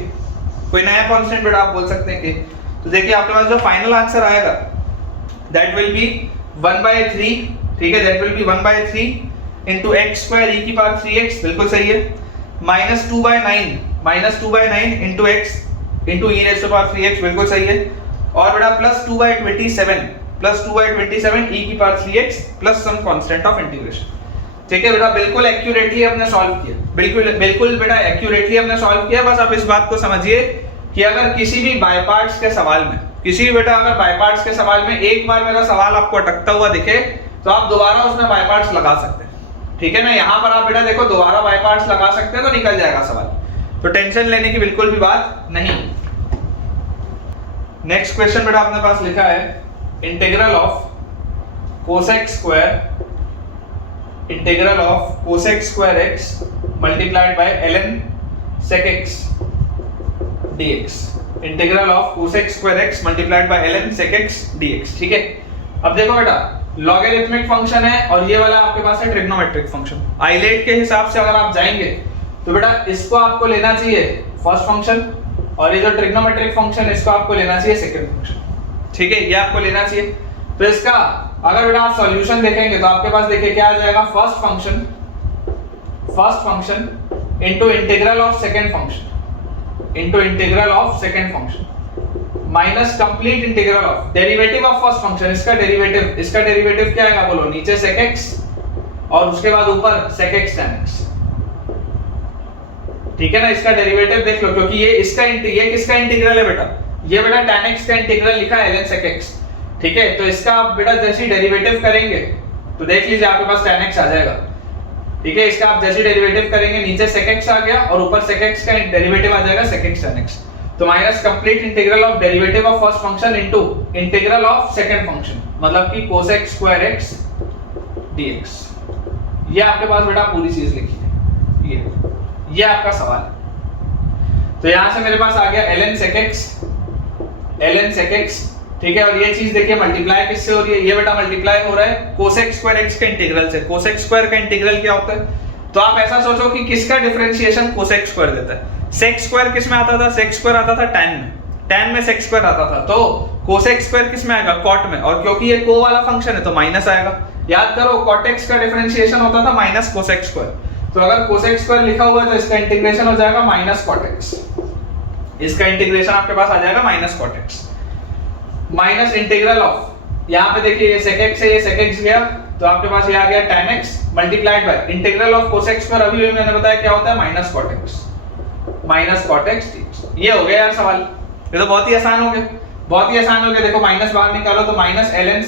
कोई नया कांस्टेंट बेटा आप बोल सकते हैं कि, तो देखिए आपके पास जो फाइनल आंसर आएगा दैट विल बी 1/3, ठीक है, that will be 1/3 into x square e की पावर 3x, बिल्कुल सही है, minus 2/9 into x into e raise to power 3x, बिल्कुल सही है, और बेटा प्लस 2/27 e की power 3x plus some constant of integration, ठीक है बेटा। बिल्कुल एक्यूरेटली हमने सॉल्व किया, बिल्कुल बेटा एक्यूरेटली हमने सॉल्व किया। बस आप इस बात को समझिए कि अगर किसी भी बाय पार्ट्स के सवाल में, किसी भी बेटा अगर बाय पार्ट्स के सवाल में एक बार मेरा सवाल आपको अटकता हुआ दिखे तो आप दोबारा उसमें बाय पार्ट्स लगा सकते हैं, ठीक है ना। यहां पर आप बेटा देखो दोबारा बाय पार्ट्स लगा सकते हैं तो निकल जाएगा सवाल, तो टेंशन लेने की बिल्कुल भी बात नहीं। नेक्स्ट क्वेश्चन बेटा अपने पास लिखा है integral of cosec square x multiplied by ln sec x dx, integral of cosec square x multiplied by ln sec x dx, ठीक है। अब देखो बेटा लॉगरिथमिक फंक्शन है और ये वाला आपके पास है ट्रिग्नोमेट्रिक फंक्शन। आइलेट के हिसाब से अगर आप जाएंगे तो बेटा इसको आपको लेना चाहिए फर्स्ट फंक्शन और ये जो ट्रिग्नोमेट्रिक फंक्शन है इसको आपको लेना चाहिए सेकंड फंक्शन, ठीक है, ये आपको लेना चाहिए। तो इसका अगर बेटा आप सॉल्यूशन देखेंगे तो आपके पास देखिए क्या आ जाएगा, first function into integral of second function minus complete integral of derivative of first function, इसका डेरिवेटिव क्या आएगा बोलो, नीचे sec x और उसके बाद ऊपर sec x tan x, ठीक है ना। इसका डेरिवेटिव देख लो क्योंकि ये किसका इंटीग्रल है बेटा, ये बेटा tan x का इंटीग्रल लिखा है ln sec x, ठीक है। तो इसका आप बेटा जैसे डेरिवेटिव करेंगे तो देख लीजिए आपके पास tan x आ जाएगा, ठीक है। इसका आप जैसे डेरिवेटिव करेंगे नीचे sec x आ गया और ऊपर sec x का डेरिवेटिव आ जाएगा sec x tan x, तो minus complete integral of derivative of first function into integral of second function, मतलब कि cosec स्क्वायर x dx। ये आपके पास बेटा पूरी चीज लिखी है, ये आपका सवाल है। तो यहां से मेरे पास आ गया ln sec x, ठीक है। और ये चीज देखिए मल्टीप्लाई किससे हो रही है, ये बेटा मल्टीप्लाई हो रहा है cosec स्क्वायर x के इंटीग्रल से। cosec स्क्वायर का इंटीग्रल क्या होता है, तो आप ऐसा सोचो कि किसका डिफरेंशिएशन cosec स्क्वायर देता है। sec स्क्वायर किस में आता था, sec स्क्वायर आता था tan में sec स्क्वायर आता था, तो cosec स्क्वायर किस में आएगा, cot में, और क्योंकि ये को वाला फंक्शन है तो माइनस आएगा। याद करो cot x का डिफरेंशिएशन होता था माइनस cosec स्क्वायर, तो अगर cosec स्क्वायर लिखा हुआ है तो इसका इंटीग्रेशन हो जाएगा माइनस cot x, इसका इंटीग्रेशन आपके पास आ जाएगा minus cot x minus integral of, यहाँ पे देखिए ये sec x है, ये sec x गया, तो आपके पास ये आ गया tan x multiplied bye integral of cos x पर अभी मैंने बताया क्या होता है माइनस cot x dx। ये हो गया यार सवाल, ये तो बहुत ही आसान हो गया, बहुत ही आसान हो गया। देखो माइनस बाहर निकालो तो minus ln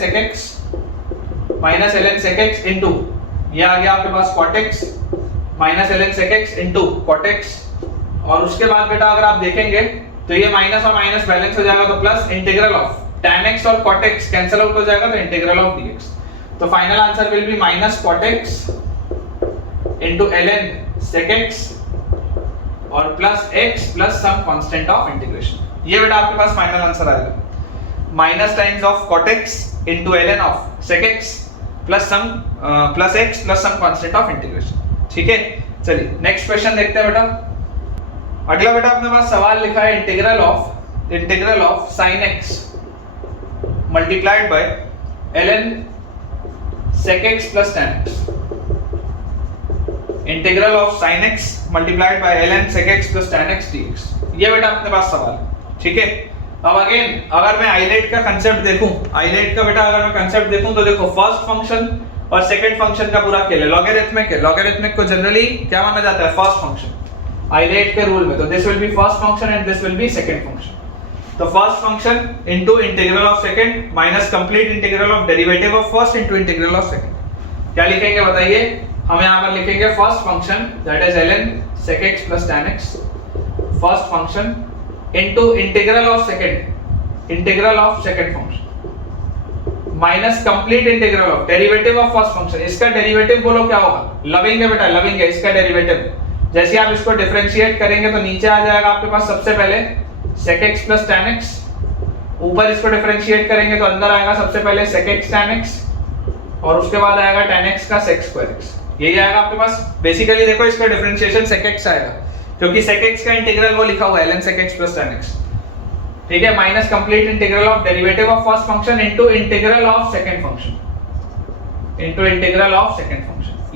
sec x into ये आ गया आपके पास cot x minus ln sec x into cot x, और उसके बाद बेटा अगर आप देखेंगे तो ये माइनस और माइनस बैलेंस हो जाएगा तो plus integral of tan x और cot x कैंसिल आउट हो जाएगा तो इंटीग्रल ऑफ dx। तो final answer will be minus cot x into ln sec x और plus x plus some constant of integration. ये बेटा आपके पास फाइनल आंसर आएगा, minus times of cot x into ln of sec x plus some plus x plus some constant of integration. ठीक है, चलिए next question देखते हैं बेटा। अगला बेटा अपने पास सवाल लिखा है integral of sin x multiplied by ln sec x plus tan x। Integral of sin x multiplied by ln sec x plus tan x dx। ये बेटा अपने पास सवाल है। ठीक है, अब अगेन अगर मैं आइलेट का कांसेप्ट देखूं, आइलेट का बेटा अगर मैं कांसेप्ट देखूं तो देखो फर्स्ट फंक्शन और सेकंड फंक्शन का पूरा खेल है, लॉगरिथमिक है। लॉगरिथमिक को जनरली क्या माना जाता है, फर्स्ट फंक्शन आइलेट के रूल में। तो this will be first function and this will be second function. तो first function into integral of second minus complete integral of derivative of first into integral of second. क्या लिखेंगे बताइए, हम यहां पर लिखेंगे first function that is ln sec x plus tan x first function into integral of second function minus complete integral of derivative of first function. इसका derivative बोलो क्या होगा, लविंग है बेटा, लविंग है इसका डेरिवेटिव। जैसे आप इसको डिफरेंशिएट करेंगे तो नीचे आ जाएगा आपके पास सबसे पहले sec x plus tan x, ऊपर इसको डिफरेंशिएट करेंगे तो अंदर आएगा सबसे पहले sec x tan x और उसके बाद आएगा tan x का sec square x। यही आएगा आपके पास। बेसिकली देखो इसका डिफरेंशिएशन sec x आएगा क्योंकि sec x का इंटीग्रल वो लिखा हुआ है ln sec x plus tan x। ठीक है, minus complete integral of derivative of first function into integral of second function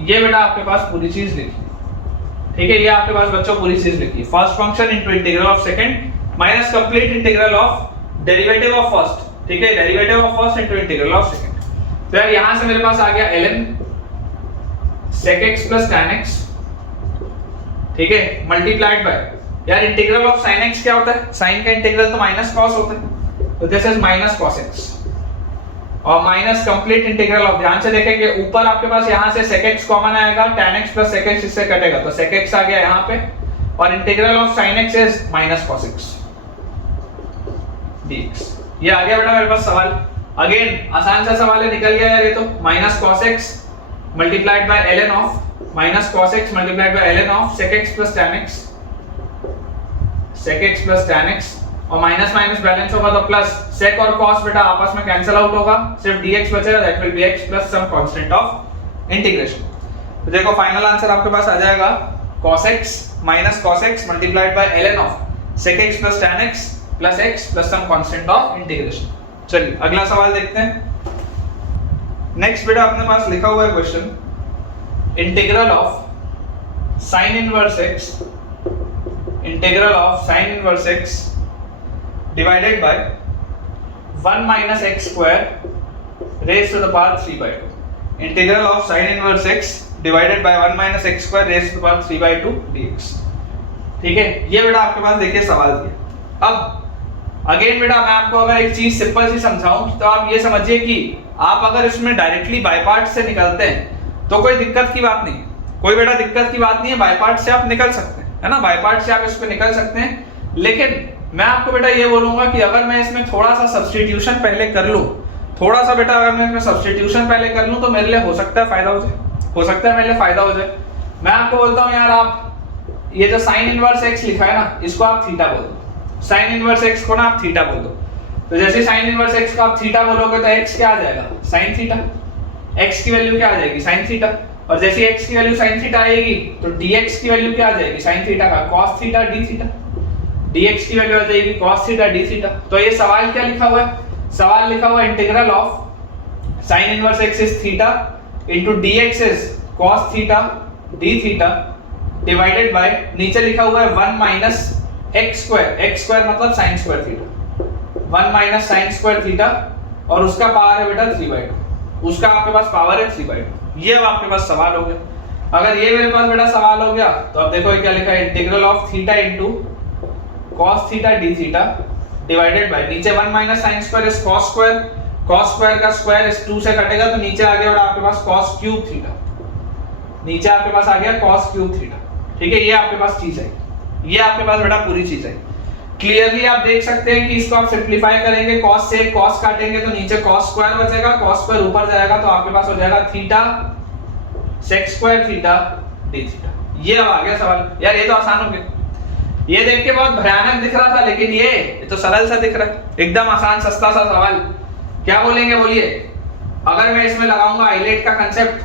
ये बेटा आपके पास पूरी चीज लिखी। ठीक है, ये आपके पास बच्चों पूरी चीज लिखी, first function into integral of second minus complete integral of derivative of first. ठीक है, derivative of first into integral of second. तो यार यहां से मेरे पास आ गया ln sec x plus tan x। ठीक है, मल्टीप्लाइड बाय यार इंटीग्रल ऑफ sin x क्या होता है, sin का इंटीग्रल तो माइनस cos होता है, तो this is minus cos x और माइनस कंप्लीट इंटीग्रल ऑफ, ध्यान से देखेंगे ऊपर आपके पास यहां से sec x कॉमन आएगा, tan x plus sec x इससे कटेगा तो sec x आ गया यहां पे और integral of sin x is minus cos x dx। ये आ गया बेटा मेरे पास सवाल। अगेन आसान सा सवाल है, निकल गया यार ये तो, minus cos x multiplied by ln of minus cos x multiplied by ln of sec x plus tan x और माइनस माइनस बैलेंस होगा तो प्लस sec और cos बेटा आपस में कैंसिल आउट होगा, सिर्फ dx बचेगा, that will be x plus some constant of integration. तो देखो फाइनल आंसर आपके पास आ जाएगा cos x minus cos x multiplied by ln of sec x plus tan x plus x plus some constant of integration. चलिए अगला सवाल देखते हैं। नेक्स्ट बेटा अपने पास लिखा हुआ है question, integral of sin inverse x divided bye 1 minus x square raised to the power 3/2। Integral of sin inverse x divided bye 1 minus x square raised to the power 3/2 dx। ठीक है, ये बेटा आपके पास देखिए सवाल दिया। अब अगेन बेटा मैं आपको अगर एक चीज सिंपल सी समझाऊं तो आप ये समझिए कि आप अगर इसमें डायरेक्टली बाय पार्ट से निकलते हैं तो कोई दिक्कत की बात नहीं, कोई बेटा दिक्कत की बात नहीं है, बाय पार्ट से आप निकल सकते हैं, है ना, बाय पार्ट से आप इस पे निकल सकते हैं। लेकिन मैं आपको बेटा ये बोलूंगा कि अगर मैं इसमें थोड़ा सा सब्स्टिट्यूशन पहले कर लूं, थोड़ा सा बेटा अगर मैं इसमें सब्स्टिट्यूशन पहले कर लूं तो मेरे लिए हो सकता है फायदा हो जाए, हो सकता है मेरे लिए फायदा हो जाए। मैं आपको बोलता हूं यार आप ये जो sin इनवर्स x लिखा है ना, इसको आप थीटा बोल दो, sin इनवर्स x को ना आप थीटा बोल दो। तो जैसे sin इनवर्स x को आप थीटा बोलोगे तो x क्या आ जाएगा, sin थीटा, x की वैल्यू क्या आ जाएगी, sin थीटा, और जैसे x की वैल्यू sin थीटा आएगी तो dx की वैल्यू क्या आ जाएगी, sin थीटा का cos theta d theta, dx की वैल्यू आ जाएगी cos थीटा d थीटा। तो ये सवाल क्या लिखा हुआ है, सवाल लिखा हुआ है integral of sin inverse x is theta into dx is cos theta d theta divided bye, नीचे लिखा हुआ है 1 minus x स्क्वायर मतलब sin square theta, 1 minus sin square theta और उसका पावर है बेटा 3/2। उसका आपके पास पावर है 3/2। ये अब आपके पास सवाल हो गया। अगर ये मेरे पास बेटा सवाल हो गया तो अब देखो ये क्या लिखा है, integral of theta into cos theta d theta divided bye, नीचे 1 minus sin square is cos square, cos square का स्क्वायर इस 2 से कटेगा तो नीचे आ गया बेटा आपके पास cos क्यूब थीटा, नीचे आपके पास आ गया cos क्यूब थीटा। ठीक है, ये आपके पास चीज है, ये आपके पास बेटा पूरी चीज है। क्लियरली आप देख सकते हैं कि इसको आप सिंपलीफाई करेंगे, cos से cos काटेंगे तो नीचे cos स्क्वायर बचेगा, cos स्क्वायर ऊपर जाएगा तो आपके पास हो जाएगा theta sec square theta d theta. ये अब आ गया सवाल। यार ये तो आसान हो गया, ये देख के बहुत भयानक दिख रहा था लेकिन ये तो सरल सा दिख रहा है, एकदम आसान सस्ता सा सवाल। क्या बोलेंगे बोलिए? अगर मैं इसमें लगाऊंगा आइलेट का कांसेप्ट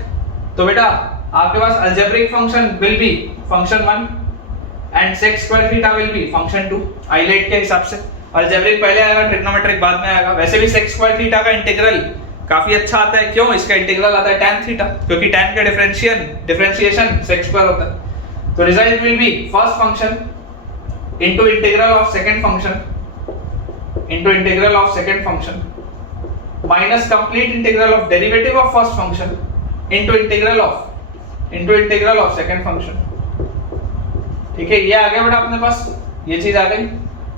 तो बेटा आपके पास algebraic function will be function 1 and sec square theta will be function 2। ILATE के हिसाब से अलजेब्रिक पहले आएगा, ट्रिग्नोमेट्रिक बाद में आएगा। वैसे भी sec स्क्वायर थीटा का इंटीग्रल काफी अच्छा आता है, क्यों? इसका इंटीग्रल आता है tan थीटा, क्योंकि tan का डिफरेंशिएशन sec स्क्वायर होता है। तो result will be first function into integral of second function minus complete integral of derivative of first function into integral of second function। ठीक है, ये आ गया बेटा अपने पास, ये चीज आ गई।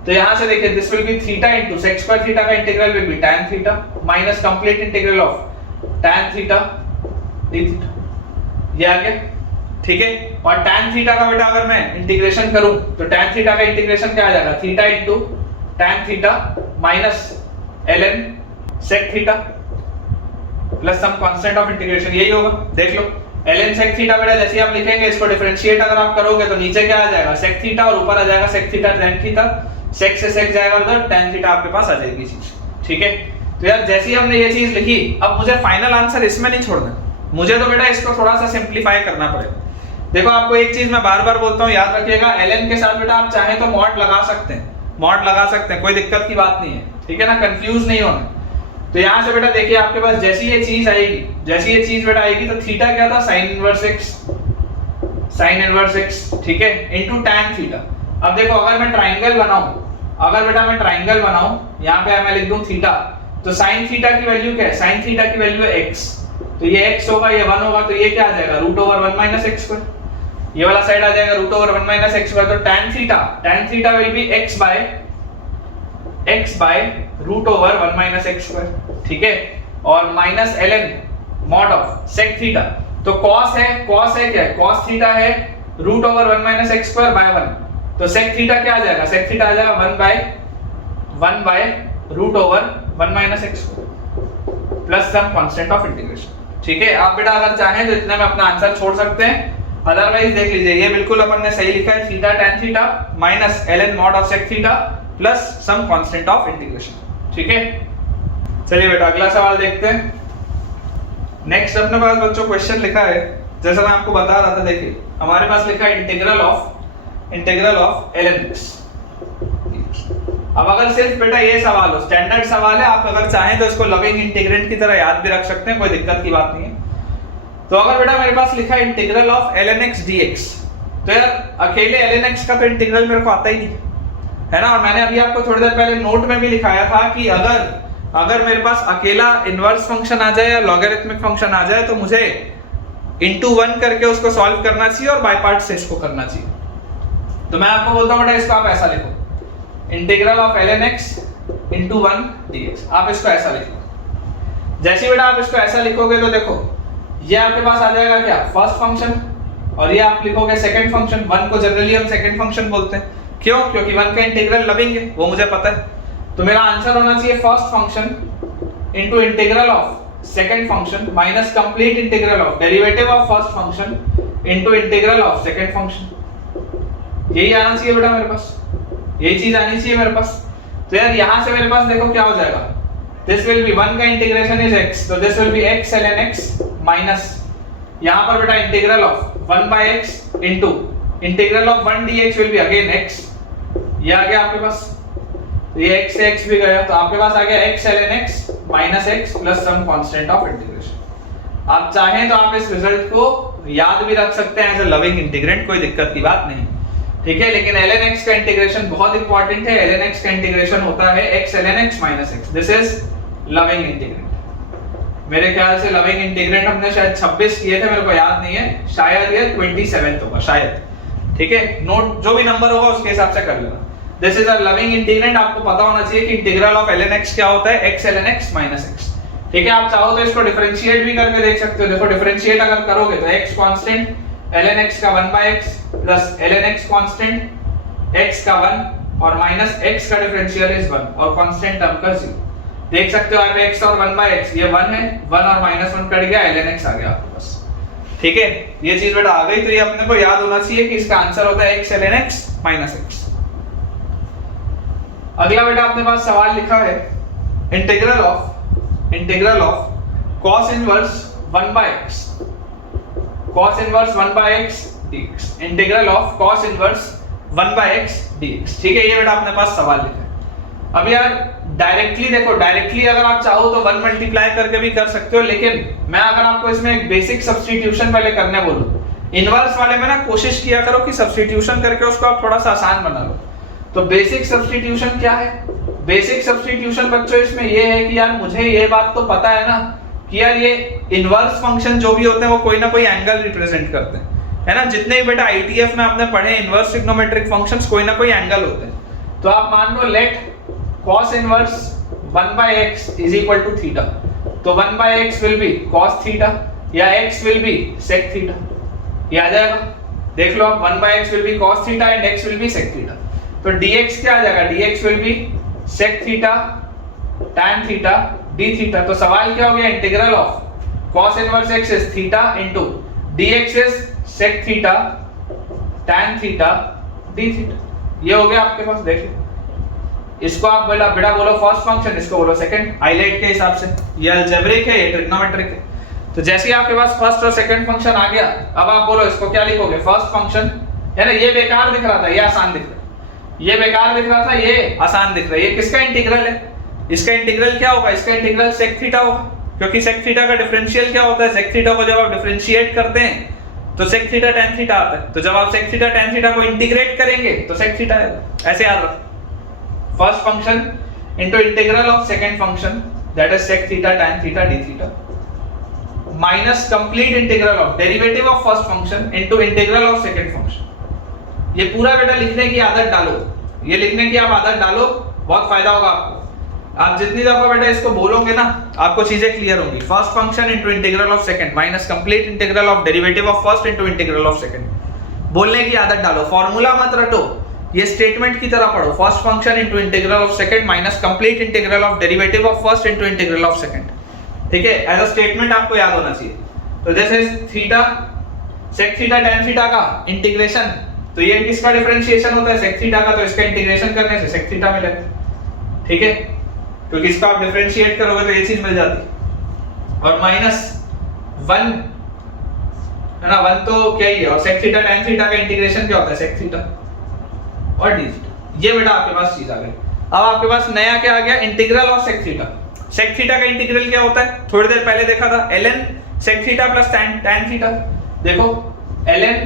तो यहां से देखिए this will be theta into sec square theta का integral will be tan theta minus complete integral of tan theta d theta, ये आ गया। ठीक है, और tan थीटा का बेटा अगर मैं इंटीग्रेशन करूं तो tan थीटा का इंटीग्रेशन क्या आ जाएगा, theta into tan theta minus ln sec theta plus some constant of integration, यही होगा। देख लो ln sec थीटा बेटा जैसे आप लिखेंगे इसको डिफरेंशिएट अगर आप करोगे तो नीचे क्या आ जाएगा sec थीटा और ऊपर आ जाएगा sec theta tan theta, sec से sec जाएगा उधर, tan थीटा आपके पास आ जाएगी चीज। ठीक है, तो यार जैसे ही हमने ये चीज लिखी अब मुझे फाइनल आंसर इसमें नहीं छोड़ना, मुझे तो बेटा इसको थोड़ा सा सिंपलीफाई करना पड़ेगा। देखो आपको एक चीज मैं बार बार बोलता हूँ, याद रखिएगा ln के साथ बेटा आप चाहे तो मॉड लगा सकते हैं, मॉड लगा सकते हैं, कोई दिक्कत की बात नहीं है। ठीक है ना, कंफ्यूज नहीं होना। तो यहाँ से बेटा देखिए आपके पास जैसी ये चीज आएगी, जैसी ये चीज बेटा आएगी तो थीटा क्या था, sin इनवर्स x, ठीक है, इनटू tan थीटा। अब देखो अगर मैं ट्राइंगल बनाऊं, अगर बेटा मैं ट्राइंगल बनाऊं, यहाँ पे मैं लिख दूं थीटा, तो sin थीटा की वैल्यू क्या है, sin थीटा की वैल्यू है x, तो ये x होगा, ये 1 होगा, तो ये क्या आ जाएगा √1 माइनस x स्क्वायर, ये वाला साइड आ जाएगा √1 माइनस x स्क्वायर। तो tan theta will be x by √1 minus x square. ठीक है, और minus ln mod of sec theta, तो cos है क्या है, cos थीटा है √1 माइनस x स्क्वायर बाय 1, तो sec थीटा क्या आ जाएगा, sec थीटा आ जाएगा 1 by √1 minus x square plus some constant of integration. ठीक है, आप बेटा अगर चाहें तो इतने में अपना आंसर छोड़ सकते हैं, अदरवाइज देख लीजिए ये बिल्कुल अपन ने सही लिखा है, theta tan theta minus ln mod of sec theta plus some constant of integration. ठीक है, चलिए बेटा अगला सवाल देखते हैं। नेक्स्ट अपने पास बच्चों क्वेश्चन लिखा है, जैसा मैं आपको बता रहा था, देखिए हमारे पास लिखा है इंटीग्रल ऑफ ln x। अब अगर सिर्फ बेटा ये सवाल हो, स्टैंडर्ड सवाल है, आप अगर चाहें तो इसको लविंग इंटीग्रेंट की तरह याद भी रख सकते हैं, कोई दिक्कत की बात नहीं है। तो अगर बेटा मेरे पास लिखा है integral of ln x dx, तो यार अकेले ln x का तो इंटीग्रल मेरे को आता ही नहीं है ना, और मैंने अभी आपको थोड़ी देर पहले नोट में भी लिखाया था कि अगर मेरे पास अकेला इनवर्स फंक्शन आ जाए या लॉगरिथमिक फंक्शन आ जाए तो मुझे इनटू 1 करके उसको सॉल्व करना चाहिए और बाय पार्ट से इसको करना चाहिए। तो मैं आपको बोलता हूं बेटा इसको आप ऐसा लिखो, integral of ln x into 1 dx, आप इसको ऐसा लिखो। जैसे बेटा आप इसको ऐसा लिखोगे तो देखो ये आपके पास आ जाएगा क्या, फर्स्ट फंक्शन, और ये आप लिखोगे सेकंड फंक्शन। 1 को जनरली हम सेकंड फंक्शन बोलते हैं, क्यों, क्योंकि 1 का इंटीग्रल लविंग है, वो मुझे पता है। तो मेरा आंसर होना चाहिए first function into integral of second function minus complete integral of derivative of first function into integral of second function. यही आना चाहिए बेटा मेरे पास, यही चीज आनी चाहिए मेरे पास। तो यार यहां से मेरे पास देखो क्या हो जाएगा, दिस विल बी 1 का इंटीग्रेशन इज x, तो this will be x ln x minus यहां पर बेटा integral of 1 by x into integral of 1 dx will be again x, ये आ गया आपके पास, तो ये x से x भी गया, तो आपके पास आ गया x ln x minus x plus some constant of integration. आप चाहें तो आप इस रिजल्ट को याद भी रख सकते हैं एज अ लविंग इंटीग्रेंट, कोई दिक्कत की बात नहीं। ठीक है, लेकिन ln x का इंटीग्रेशन बहुत इंपॉर्टेंट है, ln x का इंटीग्रेशन होता है x ln x minus x, this is loving integrant. मेरे ख्याल से लविंग इंटीग्रेंड हमने शायद 26 किए थे, मेरे को याद नहीं है, शायद ये 27 होगा शायद, ठीक है। नोट जो भी नंबर होगा उसके हिसाब से कर लेना। This is a loving integrand. आपको पता होना चाहिए कि इंटीग्रल ऑफ ln x क्या होता है, x ln x minus x, ठीक है। आप चाहो तो इसको डिफरेंशिएट भी करके देख सकते हो। देखो डिफरेंशिएट अगर करोगे तो x कांस्टेंट, ln x का 1/x plus ln x constant, x का 1 और माइनस x का डिफरेंशियल इज 1 और कांस्टेंट टर्म का 0। देख सकते हो आप x और 1/x, ये 1 है, 1 और माइनस 1 कट गया, ln x आ गया आपके पास, ठीक है। ये चीज बेटा आ गई, तो ये अपने को याद होना चाहिए कि इसका आंसर होता है x ln x minus x। अगला बेटा अपने पास सवाल लिखा है integral of cos inverse 1/x, cos inverse 1/x dx, integral of cos inverse 1/x dx, ठीक है। ये बेटा अपने पास सवाल लिखा है। अब यार डायरेक्टली देखो, डायरेक्टली अगर आप चाहो तो 1 मल्टीप्लाई करके भी कर सकते हो, लेकिन मैं अगर आपको इसमें एक बेसिक सब्स्टिट्यूशन पहले करने बोलूं, इनवर्स वाले में ना कोशिश किया करो कि सब्स्टिट्यूशन करके उसको आप थोड़ा सा आसान बना लो। तो बेसिक सब्स्टिट्यूशन क्या है? बेसिक सब्स्टिट्यूशन बच्चों इसमें ये है कि यार मुझे ये बात तो पता है ना कि यार ये इनवर्स फंक्शन जो भी होते हैं वो कोई ना कोई एंगल रिप्रेजेंट करते हैं, है ना। जितने भी बेटा आईटीएफ में आपने पढ़े इनवर्स ट्रिग्नोमेट्रिक फंक्शंस कोई ना कोई एंगल होते हैं। तो आप मान लो let cos inverse 1/x is equal to theta, तो 1/x will be cos theta या x will be sec theta, ये आ जाएगा। देख लो आप 1/x will be cos theta and x will be sec theta, तो dx क्या आ जाएगा, dx will be sec theta tan theta d theta. तो सवाल क्या हो गया, integral of cos inverse x is theta into dx is sec theta tan theta d theta, ये हो गया आपके पास। देख लो इसको आप बेटा बोलो फर्स्ट फंक्शन, इसको बोलो सेकंड, हाईलाइट के हिसाब से। ये अलजेब्रिक है, ये ट्रिग्नोमेट्रिक है। तो जैसे ही आपके पास फर्स्ट और सेकंड फंक्शन आ गया, अब आप बोलो इसको क्या लिखोगे, फर्स्ट फंक्शन, है ना। ये बेकार दिख रहा था, ये आसान दिख रहा है, ये बेकार दिख रहा था, ये आसान दिख रहा है। ये किसका इंटीग्रल है, इसका इंटीग्रल क्या होगा, इसका इंटीग्रल sec थीटा होगा, क्योंकि sec थीटा का डिफरेंशियल क्या होता है, sec थीटा को जब आप डिफरेंशिएट करते हैं तो sec थीटा tan थीटा आता है। तो जब आप sec थीटा tan थीटा को इंटीग्रेट करेंगे तो sec थीटा आएगा। ऐसे याद रखो, first function into integral of second function that is sec theta tan theta d theta minus complete integral of derivative of first function into integral of second function. ये पूरा बेटा लिखने की आदत डालो, ये लिखने की आप आदत डालो, बहुत फायदा होगा आपको। आप जितनी दफा बेटा इसको बोलोगे ना आपको चीजें क्लियर होंगी। First function into integral of second minus complete integral of derivative of first into integral of second. बोलने की आदत डालो, फॉर्मूला मत रटो, ये स्टेटमेंट की तरह पढ़ो। First function into integral of second minus complete integral of derivative of first into integral of second, ठीक है। एज अ स्टेटमेंट आपको याद होना चाहिए। तो this is theta sec theta tan theta का इंटीग्रेशन, तो ये किसका डिफरेंशिएशन होता है, sec थीटा का, तो इसका इंटीग्रेशन करने से sec थीटा मिलेगा, ठीक है। क्योंकि इसको आप डिफरेंशिएट करोगे तो ये चीज मिल जाती, और माइनस 1 है ना, 1 तो क्या ही है, और sec थीटा tan थीटा का इंटीग्रेशन क्या होता है, sec थीटा और d थीटा। ये बेटा आपके पास चीज आ गई। अब आपके पास नया क्या आ गया, integral of sec theta. sec theta का इंटीग्रल क्या होता है, थोड़ी देर पहले देखा था, ln sec theta plus tan theta. देखो ln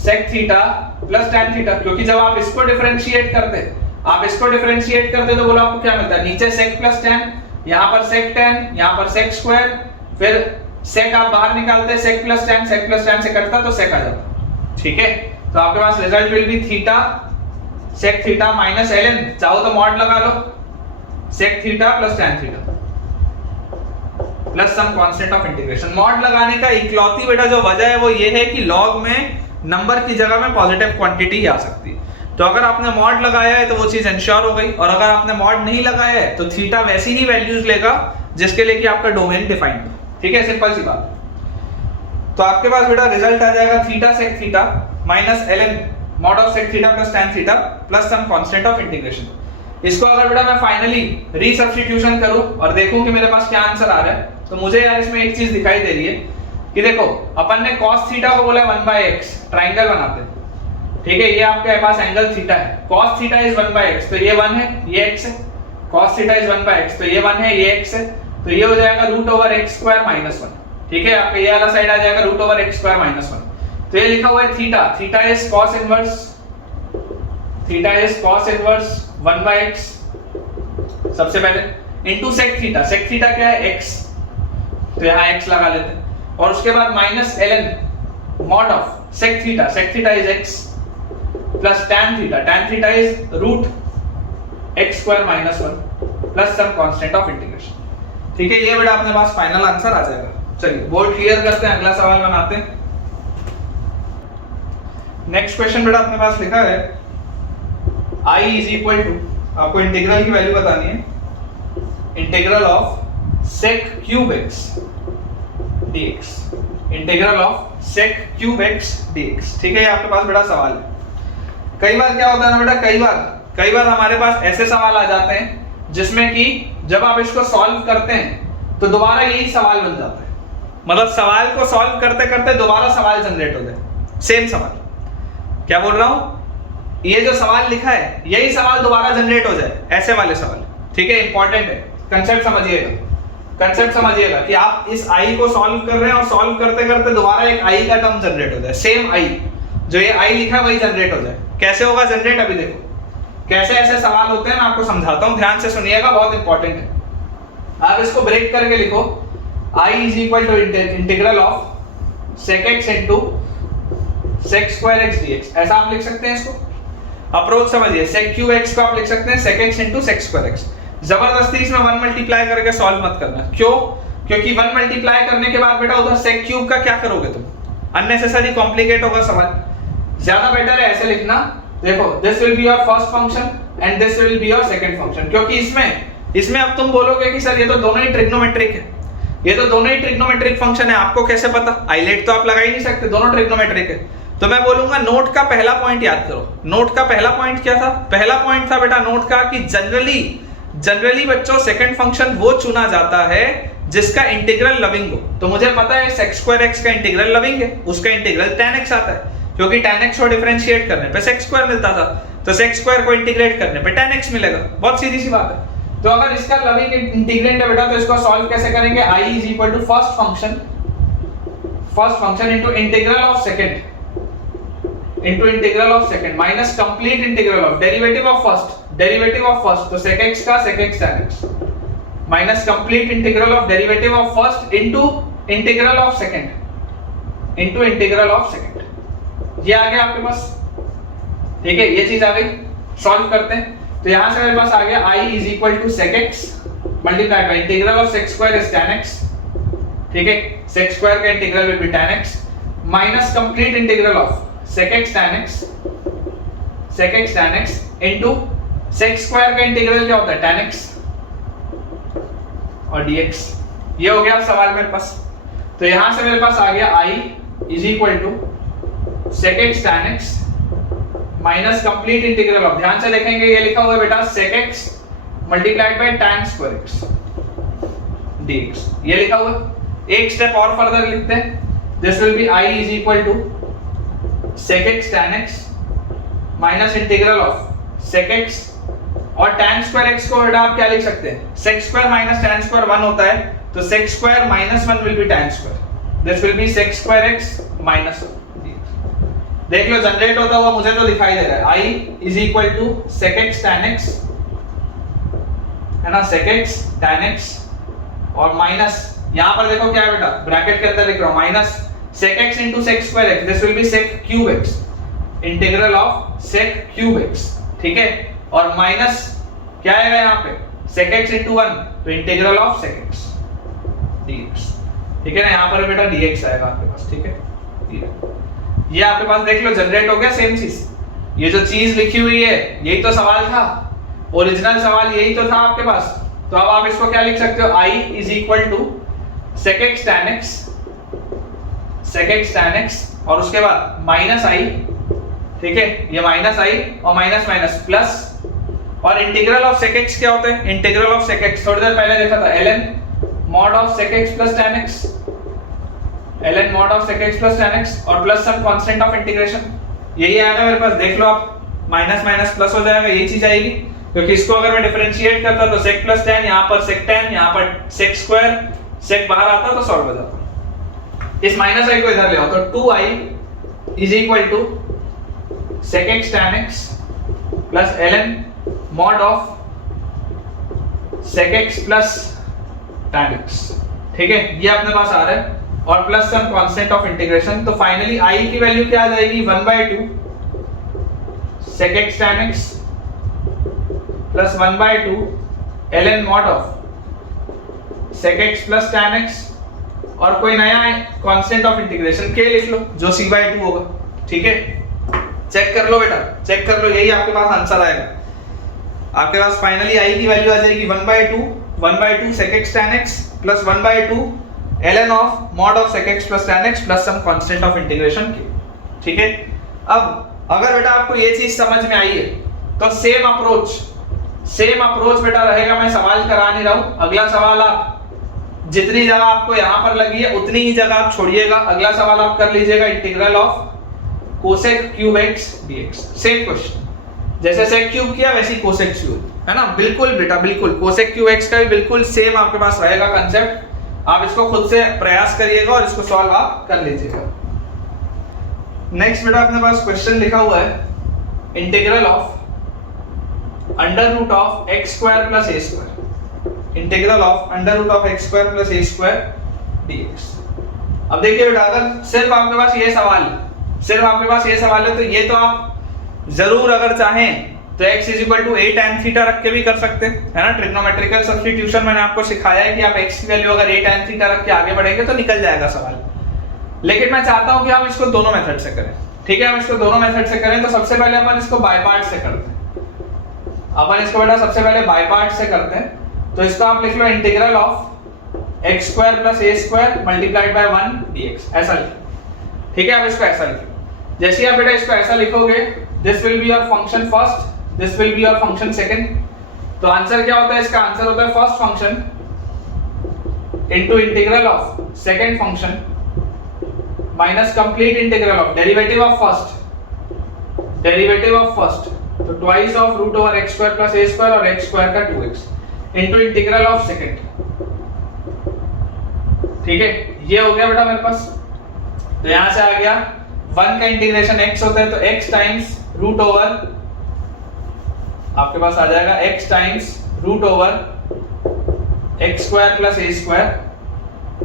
sec theta plus tan theta, क्योंकि जब आप इसको डिफरेंशिएट करते, आप इसको डिफरेंशिएट करते तो बोलो आपको क्या मिलता है, नीचे sec प्लस tan, यहां पर sec tan, यहां पर sec स्क्वायर, फिर sec आप बाहर निकालते sec प्लस tan से कटता तो sec आ जाता, ठीक है। तो आपके पास result will be theta sec theta minus ln, चाहो तो मॉड लगा लो, sec theta plus tan theta plus some constant of integration. Mod लगाने का इकलौती बेटा जो वजह है वो ये है कि लॉग में नंबर की जगह में पॉजिटिव क्वांटिटी आ सकती है। तो अगर आपने मॉड लगाया है तो वो चीज इंश्योर हो गई, और अगर आपने मॉड नहीं लगाया है तो थीटा वैसी ही वैल्यूज लेगा जिसके लिए कि आपका डोमेन डिफाइंड है, ठीक है, सिंपल सी बात। तो आपके पास बेटा रिजल्ट आ जाएगा theta sec theta minus ln mod of sec theta plus tan theta plus some constant of integration. इसको अगर बेटा मैं फाइनली रीसब्स्टिट्यूशन करूं और देखूं कि मेरे पास क्या आंसर आ रहा है, तो मुझे यार इसमें एक चीज दिखाई दे रही है कि देखो अपन ने cos थीटा को बोला 1/x, ट्रायंगल बनाते हैं, ठीक है। ये आपके पास एंगल थीटा है, cos थीटा इज 1/x, तो ये 1 है, ये x है, cos थीटा इज 1/x, तो ये 1 है, ये x है, तो ये हो जाएगा √x² - 1, ठीक है। आपका ये वाला साइड आ जाएगा √x² - 1। तो ये लिखा हुआ है theta, theta is cos inverse 1/x सबसे पहले, इनटू sec थीटा क्या है x, तो यहाँ x लगा लेते हैं और उसके बाद minus ln mod of sec theta is x plus tan theta is root x square minus 1 plus some constant of integration. ठीक है, ये बेटा अपने पास फाइनल आंसर आ जाएगा। चलिए बोर्ड क्लियर करते हैं, अगला सवाल बनाते हैं। नेक्स्ट क्वेश्चन बेटा अपने पास लिखा है I इज इक्वल टू, आपको इंटीग्रल की वैल्यू बतानी है, integral of sec cube x dx, integral of sec cube x dx। ठीक है, ये आपके पास बेटा सवाल है। कई बार क्या होता है ना बेटा, कई बार हमारे पास ऐसे सवाल आ जाते हैं जिसमें कि जब आप इसको सॉल्व करते हैं तो दोबारा यही सवाल बन जाता है, मतलब सवाल को सॉल्व करते करते दोबारा सवाल जनरेट हो जाए, सेम सवाल। क्या बोल रहा हूं, ये जो सवाल लिखा है यही सवाल दोबारा जनरेट हो जाए, ऐसे वाले सवाल। ठीक है, इंपॉर्टेंट है, कंसेप्ट समझिएगा कि आप इस आई को सॉल्व कर रहे हैं और सॉल्व करते करते दोबारा एक आई का टर्म जनरेट हो जाए, सेम आई, जो ये आई लिखा है वही जनरेट हो जाए। कैसे होगा जनरेट, अभी देखो कैसे ऐसे सवाल होते हैं, मैं आपको समझाता हूं, ध्यान से सुनिएगा, बहुत इंपॉर्टेंट है। आप इसको ब्रेक करके लिखो, I is equal to integral of sec x into sec square x dx, ऐसा आप लिख सकते हैं इसको। अप्रोच समझिए, sec क्यूब x को आप लिख सकते हैं sec x into sec square x। जबरदस्ती इसमें 1 मल्टीप्लाई करके सॉल्व मत करना, क्यों? क्योंकि 1 मल्टीप्लाई करने के बाद बेटा उधर sec क्यूब का क्या करोगे तुम, अननेसेसरी कॉम्प्लिकेट होगा सवाल। ज्यादा बेटर है ऐसे लिखना, देखो this will be your first function and this will be your second function, क्योंकि इसमें अब तुम बोलोगे कि सर ये तो दोनों ही ट्रिग्नोमेट्रिक है, ये तो दोनों ही ट्रिग्नोमेट्रिक फंक्शन है, आपको कैसे पता? आइलेट तो आप लगा ही नहीं सकते, दोनों ट्रिग्नोमेट्रिक है। तो मैं बोलूंगा नोट का पहला पॉइंट याद करो। नोट का पहला पॉइंट क्या था? पहला पॉइंट था बेटा नोट का कि जनरली बच्चों सेकंड फंक्शन वो चुना जाता है जिसका इंटीग्रल लविंग हो। तो मुझे पता है sec स्क्वायर x का इंटीग्रल लविंग है, उसका इंटीग्रल tan x आता है, क्योंकि tan x को डिफरेंशिएट करने पे sec स्क्वायर मिलता था, तो sec स्क्वायर को इंटीग्रेट करने पे tan x मिलेगा। बहुत सीधी सी बात है। तो अगर इसका लविंग इंटीग्रेंड है बेटा, तो इसको सॉल्व कैसे करेंगे? I is equal to first function into integral of second minus complete integral of derivative of first, तो sec x का sec x tan x minus complete integral of derivative of first into integral of second. ये आ गया आपके पास, ठीक है, ये चीज आ गई। सॉल्व करते हैं, तो यहां से मेरे पास आ गया I is equal to sec x multiply by integral of sec square is tan x, ठीक है, sec स्क्वायर का integral will be tan x minus complete integral of sec x tan x into sec square का integral क्या होता है? tan x और dx। ये हो गया अब सवाल मेरे पास। तो यहां से मेरे पास आ गया I is equal to sec x tan x minus complete integral of, ध्यान से देखेंगे ये लिखा हुआ है बेटा sec x multiplied by tan square x dx, ये लिखा हुआ है। एक स्टेप और फर्दर लिखते हैं, this will be I is equal to sec x tan x minus integral of sec x और tan स्क्वायर x को बेटा आप क्या लिख सकते हैं? sec square minus tan square 1 होता है, तो sec square minus 1 will be tan square, this will be sec square x minus 1। देख लो जनरेट होता हुआ मुझे तो दिखाई दे रहा है I is equal to sec x tan x, है ना, sec x tan x और माइनस यहां पर देखो क्या है बेटा, ब्रैकेट के अंदर लिख रहा हूं minus sec x into sec square x, this will be sec cube x, integral of sec cube x, ठीक है, और माइनस क्या आएगा यहां पे sec x into 1, तो integral of sec x dx, ठीक है ना, यहां पर बेटा dx आएगा आपके पास, ठीक है। ये आपके पास देख लो जनरेट हो गया सेम चीज। ये जो चीज लिखी हुई है यही तो सवाल था, ओरिजिनल सवाल यही तो था आपके पास। तो अब आप इसको क्या लिख सकते हो? I is equal to sec x tan x और उसके बाद माइनस I, ठीक है, ये माइनस I और माइनस माइनस प्लस, और इंटीग्रल ऑफ sec x क्या होता है? इंटीग्रल ऑफ sec x थोड़ी देर पहले देखा था, ln mod of sec x plus tan x, ln mod of sec x plus tan x और plus some constant of integration. यही आएगा मेरे पास, देख लो आप, माइनस माइनस प्लस हो जाएगा, यही चीज आएगी, क्योंकि इसको अगर मैं डिफरेंशिएट करता तो sec plus tan, यहां पर sec tan, यहां पर sec स्क्वायर, sec बाहर आता तो सॉल्व हो जाता। इस माइनस i को इधर ले आओ, तो 2i is equal to sec x tan x plus ln mod of sec x plus tan x, ठीक है, ये अपने पास आ रहा है, और plus some constant of integration. तो फाइनली आई की वैल्यू क्या आ जाएगी, 1/2 sec x tan x plus 1/2 ln mod of sec x plus tan x, और कोई नया कांस्टेंट ऑफ इंटीग्रेशन k लिख लो जो c/2 होगा। ठीक है, चेक कर लो बेटा, चेक कर लो, यही आपके पास आंसर आएगा। आपके पास फाइनली आई की वैल्यू आ जाएगी 1/2 sec x tan x plus 1/2 ln of mod of sec x plus tan x plus some constant of integration k। ठीक है, अब अगर बेटा आपको ये चीज समझ में आई है तो सेम अप्रोच बेटा रहेगा। मैं सवाल करा नहीं रहा हूं, अगला सवाल आप जितनी जगह आपको यहां पर लगी है उतनी ही जगह आप छोड़िएगा। अगला सवाल आप कर लीजिएगा integral of cosec cube x dx। Same question, जैसे सेक क्यूब किया वैसे ही कोसेक क्यूब, है ना, बिल्कुल बेटा बिल्कुल। कोसेक क्यूब x का भी बिल्कुल सेम आपके पास रहेगा कंसेप्ट। आप इसको खुद से प्रयास करिएगा और इसको सॉल्व आप कर लीजिएगा। नेक्स्ट बेटा अपने पास क्वेश्चन लिखा हुआ है integral of under root of x square plus a square, integral of under root of x square plus a square dx. अब देखिए बेटा, अगर सिर्फ आपके पास ये सवाल है तो ये तो आप जरूर अगर चाहें तो x a tan थीटा रख के भी कर सकते हैं, है ना। ट्रिग्नोमेट्रिकल सब्स्टिट्यूशन मैंने आपको सिखाया है कि आप x की वैल्यू अगर a tan थीटा रख के आगे बढ़ेंगे तो निकल जाएगा सवाल। लेकिन मैं चाहता हूं कि हम इसको दोनों मेथड से करें। ठीक है, हम इसको दोनों मेथड से करें। तो सबसे पहले अपन इसको बाय पार्ट से करते हैं। अपन इसको बेटा सबसे पहले बाय पार्ट से करते हैं। तो इसको आप लिख लो integral of x square plus a square multiplied by 1 dx, ऐसा लिखो। ठीक है, आप इसको ऐसा लिखो। जैसे आप बेटा इसको ऐसा लिखोगे, this will be your function first, this will be your function second. तो आंसर क्या होता है, इसका आंसर होता है first function into integral of second function minus complete integral of derivative of first, तो twice of root over x square plus a square और x square का 2x into integral of second. ठीक है, ये हो गया बेटा मेरे पास। तो यहां से आ गया 1 का इंटीग्रेशन x होता है तो x टाइम्स रूट ओवर, आपके पास आ जाएगा x times root over x square plus a square.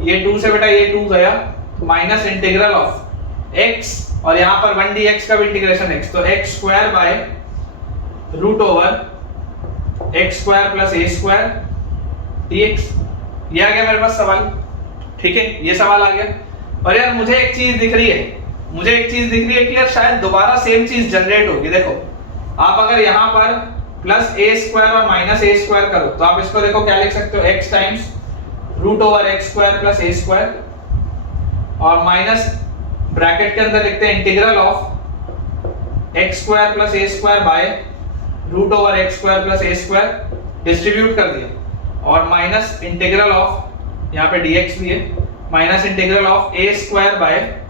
ये 2 से बेटा ये 2 गया, माइनस इंटीग्रल ऑफ x, और यहां पर 1 dx का भी इंटीग्रेशन x, तो x square by root over x square plus a square dx। ये आ गया मेरे पास सवाल। ठीक है, ये सवाल आ गया। और यार मुझे एक चीज दिख रही है कि यार शायद दोबारा सेम चीज जनरेट होगी। देखो, आप अगर यहां पर प्लस ए स्क्वायर और माइनस ए स्क्वायर करो तो आप इसको देखो क्या लिख सकते हो, x times root over x square plus a square, और माइनस ब्रैकेट के अंदर लिखते हैं integral of x square plus a square by root over x square plus a square, distribute कर दिया, और माइनस इंटीग्रल ऑफ, यहाँ पे dx भी है, minus integral of a square by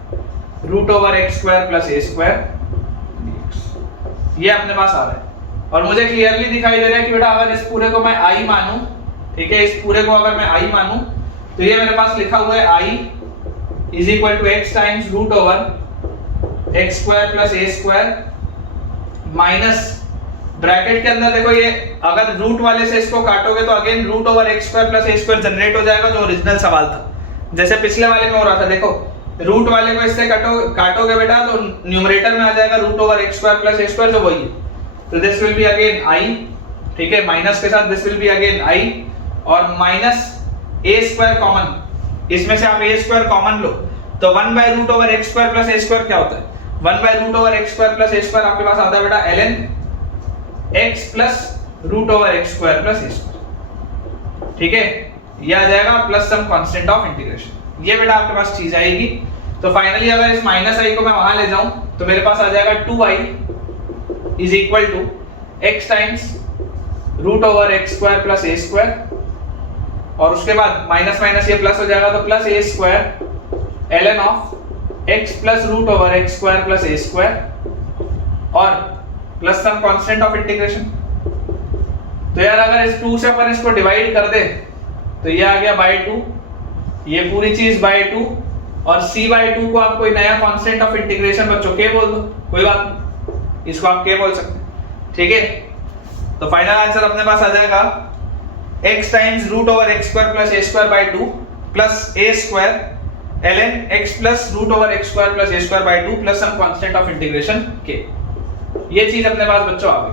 root over x square plus a square dx। ये अपने पास आ रहा है और मुझे क्लियरली दिखाई दे रहा है कि बेटा अगर इस पूरे को मैं i मानूं, ठीक है, इस पूरे को अगर मैं i मानूं तो ये मेरे पास लिखा हुआ है i is equal to x times root over x square plus a square, माइनस ब्रैकेट के अंदर देखो, ये अगर रूट वाले से इसको काटोगे तो again root over x square plus a square generate हो जाएगा जो ओरिजिनल सवाल था, जैसे पिछले वाले में हो रहा था। देखो, रूट वाले को इससे काटोगे बेटा तो न्यूमरेटर में आ जाएगा root over x square plus a square, जो वही है। तो this will be again i, ठीक है, माइनस के साथ this will be again i, और माइनस ए स्क्वायर कॉमन, इसमें से आप ए स्क्वायर कॉमन लो तो 1 by root over x square plus a square क्या होता है, 1 by root over x square plus a square आपके पास आता है बेटा ln x plus root over x square plus a square. ठीक है, ये आ जाएगा plus some constant of integration. ये बेटा आपके पास चीज आएगी। तो फाइनली अगर इस माइनस i को मैं वहां ले जाऊं तो मेरे पास आ जाएगा 2i is equal to x times root over x square plus a square, और उसके बाद माइनस माइनस ये प्लस हो जाएगा तो plus a square ln of x plus root over x square plus a square, और plus some constant of integration. तो यार अगर इस 2 से अपन इसको डिवाइड कर दे तो ये आ गया बाय 2, ये पूरी चीज बाय 2, और c बाय 2 को आप कोई नया कांस्टेंट ऑफ इंटीग्रेशन बच्चों के बोल दो, कोई बात नहीं, इसको आप के बोल सकते हैं। ठीक है, तो फाइनल आंसर अपने पास आ जाएगा x times root over x square plus a square by 2 plus a square ln x plus root over x square plus a square by 2 plus some constant of integration k। ये चीज अपने पास बच्चों आ गई।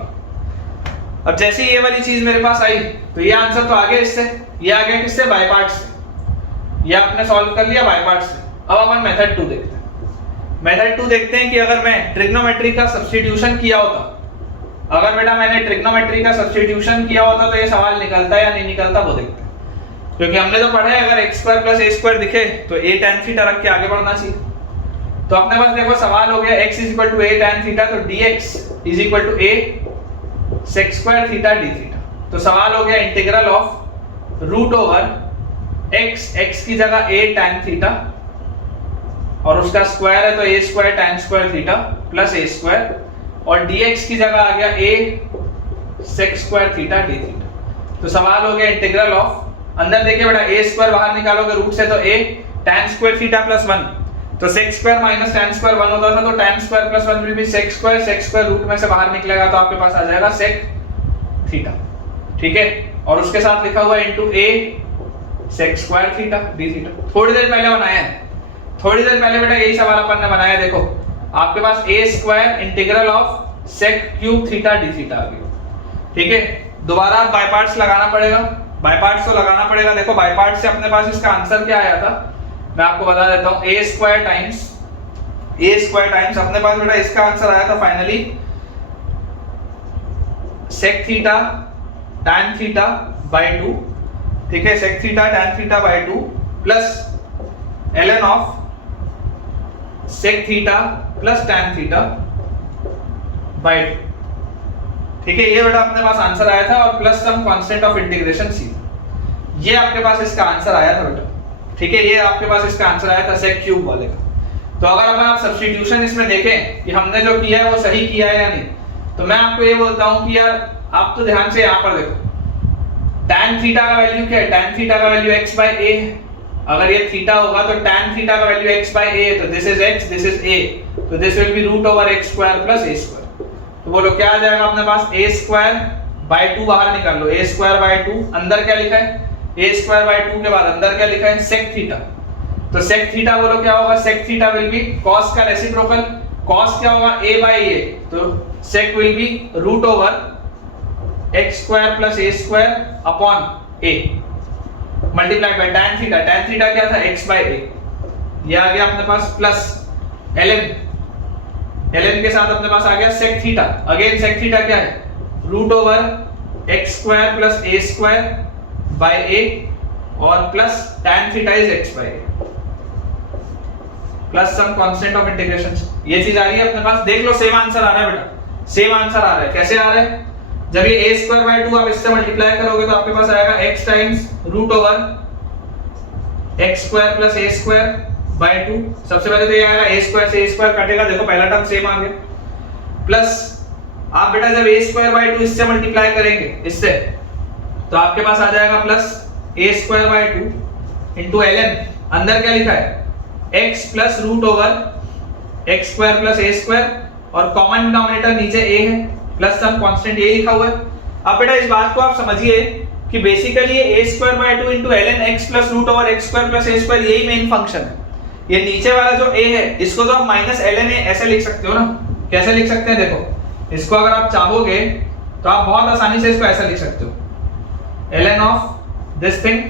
अब जैसे ही ये वाली चीज मेरे पास आई तो ये आंसर तो आ गया इससे, ये आ गया किससे, बाय पार्ट्स से। ये आपने सॉल्व कर लिया बाय पार्ट्स से। अब अपन मेथड 2 देखते हैं। मेथड 2 देखते हैं कि अगर मैं ट्रिग्नोमेट्री का सब्स्टिट्यूशन किया होता, अगर बेटा मैंने ट्रिग्नोमेट्री का सब्स्टिट्यूशन किया होता तो ये सवाल निकलता या नहीं निकलता वो देखते हैं। क्योंकि हमने तो पढ़ा है अगर x square plus a square दिखे तो a tan थीटा रख के आगे बढ़ना चाहिए। तो अपने पास देखो सवाल हो गया x is equal to a tan theta, तो dx is equal to a sec square theta d theta. तो सवाल हो गया integral of root over x की जगह a tan थीटा और उसका स्क्वायर है तो a square tan square theta plus a square, और dx की जगह आ गया a sec square theta d theta. तो सवाल हो गया इंटीग्रल ऑफ, अंदर देखिए बेटा a स्क्वायर बाहर निकालोगे रूट से तो a tan square theta plus 1, तो sec square minus tan square 1 होता था तो tan square plus 1 will be sec square root में से बाहर निकलेगा तो आपके पास आ जाएगा sec थीटा। ठीक है, और उसके साथ लिखा हुआ है into a sec square theta d theta. थोड़ी देर पहले बनाया है, थोड़ी देर पहले बेटा यही सवाल अपन ने बनाया। देखो आपके पास a square integral of sec cube theta d theta आ गया। ठीक है, दोबारा बाय पार्ट्स लगाना पड़ेगा, बाय पार्ट्स तो लगाना पड़ेगा। देखो बाय पार्ट्स से अपने पास इसका आंसर क्या आया था मैं आपको बता देता हूं, a स्क्वायर टाइम्स अपने पास बेटा इसका आंसर आया था finally sec theta tan theta by 2। ठीक है, sec theta tan theta by 2 plus ln of sec theta plus tan theta by 2। ठीक है, ये बेटा अपने पास आंसर आया था, और plus some constant of integration c, ये आपके पास इसका आंसर आया था बेटा। ठीक है, ये आपके पास इसका आंसर आया था sec क्यूब वाले का। तो अगर अपन आप सब्स्टिट्यूशन इसमें देखें कि हमने जो किया है वो सही किया है या नहीं, तो मैं आपको ये बोलता हूं कि यार आप तो ध्यान से यहाँ पर देखो tan थीटा का वैल्यू क्या है, tan थीटा का वैल्यू x बाय a है। अगर ये थीटा होगा तो tan थीटा का वैल्यू x बाय a है, तो this is x, this is a, तो this will be root over x square plus a square. तो बोलो क्या आ जाएगा अपने पास, a स्क्वायर बाय 2 बाहर निकाल लो, a स्क्वायर बाय 2, अंदर क्या लिखा है a स्क्वायर बाय 2 के बाद अंदर क्या लिखा है sec थीटा। तो sec थीटा बोलो क्या होगा, sec थीटा विल बी cos का रेसिप्रोकल, cos क्या होगा a बाय a, तो sec will be root over x square plus a square upon a multiplied by tan theta क्या था x बाय a, ये आ गया अपने पास प्लस ln के साथ अपने पास आ गया sec theta. Again sec theta क्या है, root over x square plus a square by a, और plus tan theta is x bye a plus some constant of integration. ये चीज आ रही है अपने पास, देख लो सेम आंसर आ रहा है बेटा, सेम आंसर आ रहा है। कैसे आ रहा है, जब ये a स्क्वायर बाय 2 आप इससे मल्टीप्लाई करोगे तो आपके पास आएगा x times root over x square plus a square by 2। सबसे पहले तो ये आएगा a स्क्वायर से a स्क्वायर कटेगा, देखो पहला टर्म सेम आ गया, प्लस आप बेटा जब a स्क्वायर बाय 2 इससे मल्टीप्लाई करेंगे इससे, तो आपके पास आ जाएगा plus a square by 2 into ln, अंदर क्या लिखा है x plus root over x square plus a square, और कॉमन डिनोमिनेटर नीचे a है प्लस सम कांस्टेंट a लिखा हुआ है। अब बेटा इस बात को आप समझिए कि बेसिकली ये a square by 2 into ln x plus root over x square plus a square यही मेन फंक्शन है। ये नीचे वाला जो a है इसको तो आप माइनस ln a ऐसे लिख सकते हो ना, कैसे लिख सकते हैं, देखो इसको अगर आप चाहोगे तो आप बहुत आसानी से इसको ऐसा लिख सकते हो, ln of this thing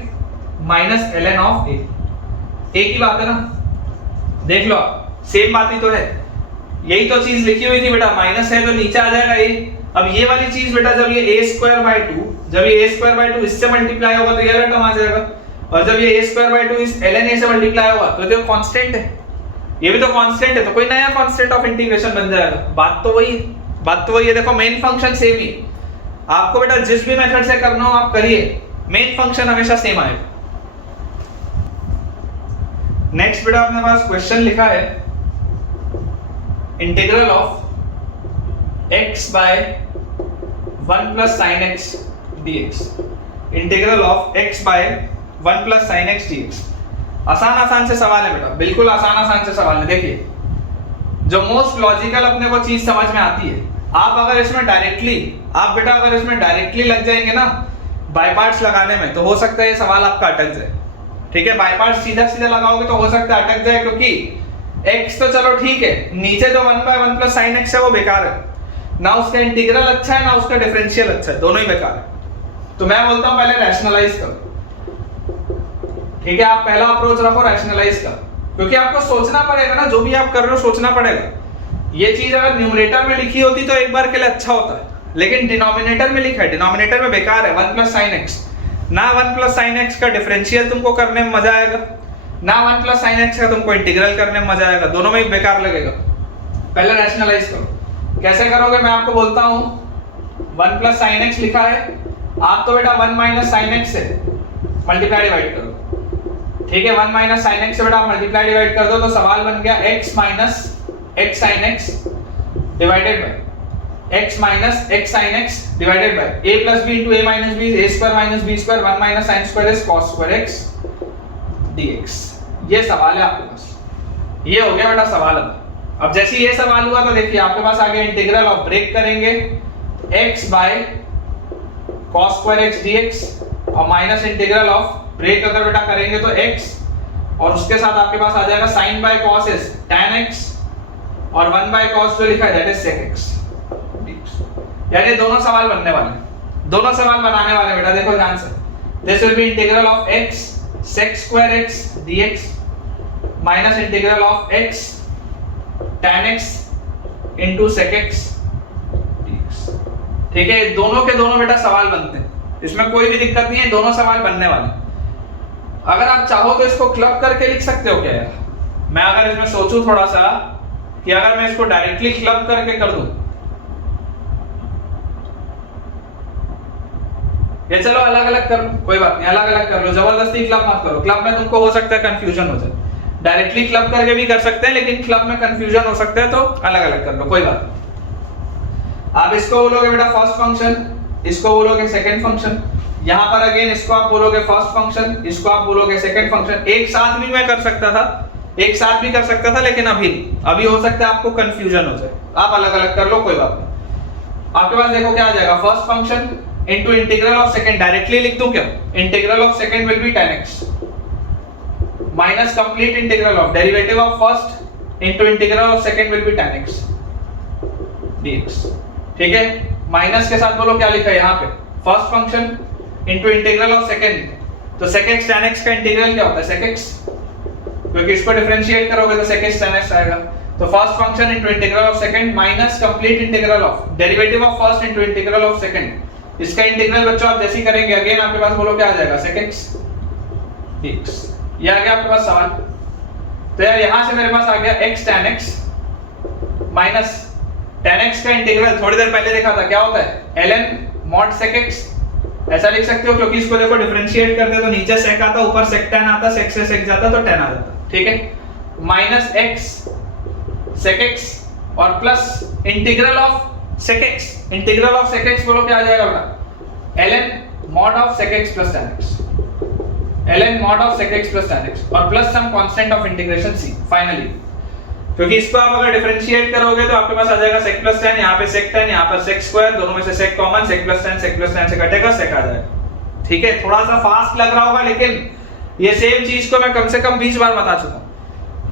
minus ln of a, एक ही बात है ना, देख लो सेम बात ही तो है, यही तो चीज लिखी हुई थी बेटा, माइनस है तो नीचे आ जाएगा a। अब ये वाली चीज बेटा जब ये a स्क्वायर बाय 2, जब ये a स्क्वायर बाय 2 इससे मल्टीप्लाई होगा तो ये वाला टर्म आ जाएगा, और जब ये a स्क्वायर बाय 2 इस ln a से मल्टीप्लाई होगा तो ये कांस्टेंट है, ये भी तो कांस्टेंट है, तो कोई नया कांस्टेंट ऑफ इंटीग्रेशन बन जाएगा। बात तो वही है, देखो मेन फंक्शन सेम ही, आपको बेटा जिस भी मेथड से करना हो आप करिए, मेन फंक्शन हमेशा सेम आएगा। नेक्स्ट बेटा अपने पास क्वेश्चन लिखा है integral of x by 1 plus sin x dx, integral of x by 1 plus sin x dx। आसान से सवाल है बेटा, बिल्कुल आसान से सवाल है। देखिए जो मोस्ट लॉजिकल अपने को चीज समझ में आती है, आप अगर इसमें डायरेक्टली लग जाएंगे ना बाय पार्ट्स लगाने में, तो हो सकता है ये सवाल आपका अटक जाए। ठीक है, बाय पार्ट सीधा सीधा लगाओगे तो हो सकता है अटक जाए, क्योंकि x तो चलो ठीक है, नीचे जो 1/1 प्लस साइन x है वो बेकार है, ना उसका इंटीग्रल अच्छा है ना उसका डिफरेंशियल अच्छा है, दोनों ही बेकार है। तो मैं बोलता हूं पहले रैशनलाइज करो, ठीक है, आप पहला अप्रोच रखो रैशनलाइज का, क्योंकि आपको सोचना पड़ेगा ना, जो भी आप कर रहे हो सोचना पड़ेगा। ये चीज अगर न्यूमरेटर में लिखी होती तो एक बार के लिए अच्छा होता है, लेकिन डिनोमिनेटर में लिखा है, डिनोमिनेटर में बेकार है 1 प्लस साइन एक्स, ना 1 प्लस साइन एक्स का डिफरेंशियल तुमको करने में मजा आएगा, ना 1 प्लस साइन एक्स का तुमको इंटीग्रल करने में मजा आएगा, दोनों में ही बेकार लगेगा। पहले रैशनलाइज करो, कैसे करोगे मैं आपको बोलता हूं। 1 प्लस साइन एक्स लिखा है, आप तो बेटा 1 माइनस साइन एक्स से मल्टीप्लाई डिवाइड करो, ठीक है, 1 माइनस साइन एक्स से बेटा मल्टीप्लाई डिवाइड कर दो तो सवाल बन गया x minus x sine x divided by x minus x sine x divided by a plus b into a minus b, a square minus b square, 1 minus sine square is cos square x dx। ये सवाल है आपके पास, ये हो गया बेटा सवाल। अब जैसे ये सवाल हुआ तो देखिए आपके पास आ गया इंटीग्रल ऑफ, ब्रेक करेंगे x by cos square x dx और माइनस इंटीग्रल ऑफ, ब्रेक अगर बेटा करेंगे तो x और उसके साथ आपके पास आ जाएगा sin by cos is tan x और 1 बाय cos जो लिखा है दैट इज sec x। यानी दोनों सवाल बनने वाले, दोनों सवाल बनाने वाले बेटा, देखो ध्यान से। This will B integral of x sec square x dx minus integral of x tan x into sec x dx। ठीक है, दोनों के दोनों बेटा सवाल बनते हैं, इसमें कोई भी दिक्कत नहीं है, दोनों सवाल बनने वाले। अगर आप चाहो तो इसको क्लब करके लिख सकते हो क्या यार। मैं अगर इसमें सोचूं थोड़ा सा कि अगर मैं इसको डायरेक्टली क्लब करके कर दूं, ये चलो अलग अलग कर लो, कोई बात नहीं, अलग अलग कर लो, जबरदस्ती क्लब मत करो, क्लब में तुमको हो सकता है कंफ्यूजन हो जाए। डायरेक्टली क्लब करके भी कर सकते हैं, लेकिन क्लब में कंफ्यूजन हो सकता है, तो अलग अलग कर लो, कोई बात नहीं। आप इसको बोलोगे बेटा फर्स्ट फंक्शन, इसको बोलोगे सेकंड फंक्शन, यहां पर अगेन इसको आप बोलोगे फर्स्ट फंक्शन, इसको आप बोलोगे सेकंड फंक्शन। एक साथ भी मैं कर सकता था, एक साथ भी कर सकता था, लेकिन अभी हो सकता है आपको कंफ्यूजन हो जाए, आप अलग अलग कर लो, कोई बात नहीं। आपके पास देखो क्या आ जाएगा, first function into integral of second, directly लिख दूं क्या, integral of second will be tan x minus complete integral of derivative of first into integral of second will be tan x dx। ठीक है, माइनस के साथ बोलो क्या लिखा है यहाँ पे, first function into integral of second, तो sec x tan x का इंटीग्रल क्या होता है sec x, क्योंकि इसको डिफरेंशिएट करोगे तो sec x tan x आएगा। तो first function into integral of second minus complete integral of derivative of first into integral of second, इसका इंटीग्रल बच्चों आप जैसे ही करेंगे अगेन आपके पास बोलो क्या आ जाएगा sec x dx। ये आ गया आपके पास सवाल। तो यार यहां से मेरे पास आ गया x tan x minus tan x का इंटीग्रल थोड़ी देर पहले देखा था क्या होता है ln mod sec x, ऐसा लिख सकते हो, क्योंकि इसको देखो डिफरेंशिएट करते तो नीचे sec आता, ऊपर sec tan आता, sec से sec जाता तो tan आ जाता, ठीक है, माइनस x sec x और plus integral of sec x, integral of sec x बोलो क्या आ जाएगा बेटा ln mod of sec x plus tan x, ln mod of sec x plus tan x और plus some constant of integration c finally, क्योंकि इसको आप अगर डिफरेंशिएट करोगे तो आपके पास आ जाएगा sec plus tan, यहाँ पे sec tan, यहाँ पर sec स्क्वायर, दोनों में से sec common, sec plus tan से कटेगा, sec आ जाएगा। ठीक है, थोड़ा सा फास्ट लग रहा होगा, लेकिन ये सेम चीज को मैं कम से कम 20 बार बता चुका हूं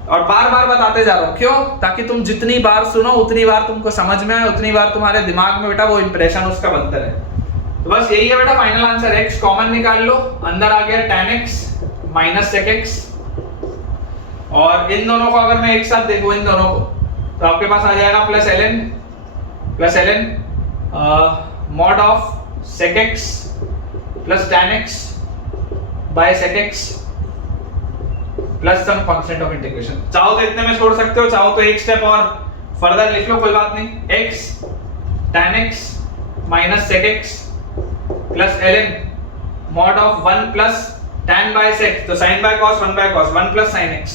और बार बार बताते जा रहा हूं, क्यों, ताकि तुम जितनी बार सुनो उतनी बार तुमको समझ में आए, उतनी बार तुम्हारे दिमाग में बेटा वो इंप्रेशन उसका बनता रहे। तो बस यही है बेटा फाइनल आंसर, x कॉमन निकाल लो, अंदर आ गया tan x minus sec x, और इन दोनों को अगर मैं एक साथ देखूं इन दोनों को, तो आपके पास आ जाएगा plus ln mod of sec x plus tan x by sec x plus some constant of integration. चाहो तो इतने में छोड़ सकते हो, चाहो तो एक स्टेप और फर्दर लिख लो, कोई बात नहीं, x tan x minus sec x plus ln mod of 1 plus tan by sec, तो sin by cos 1 by cos 1 plus sin x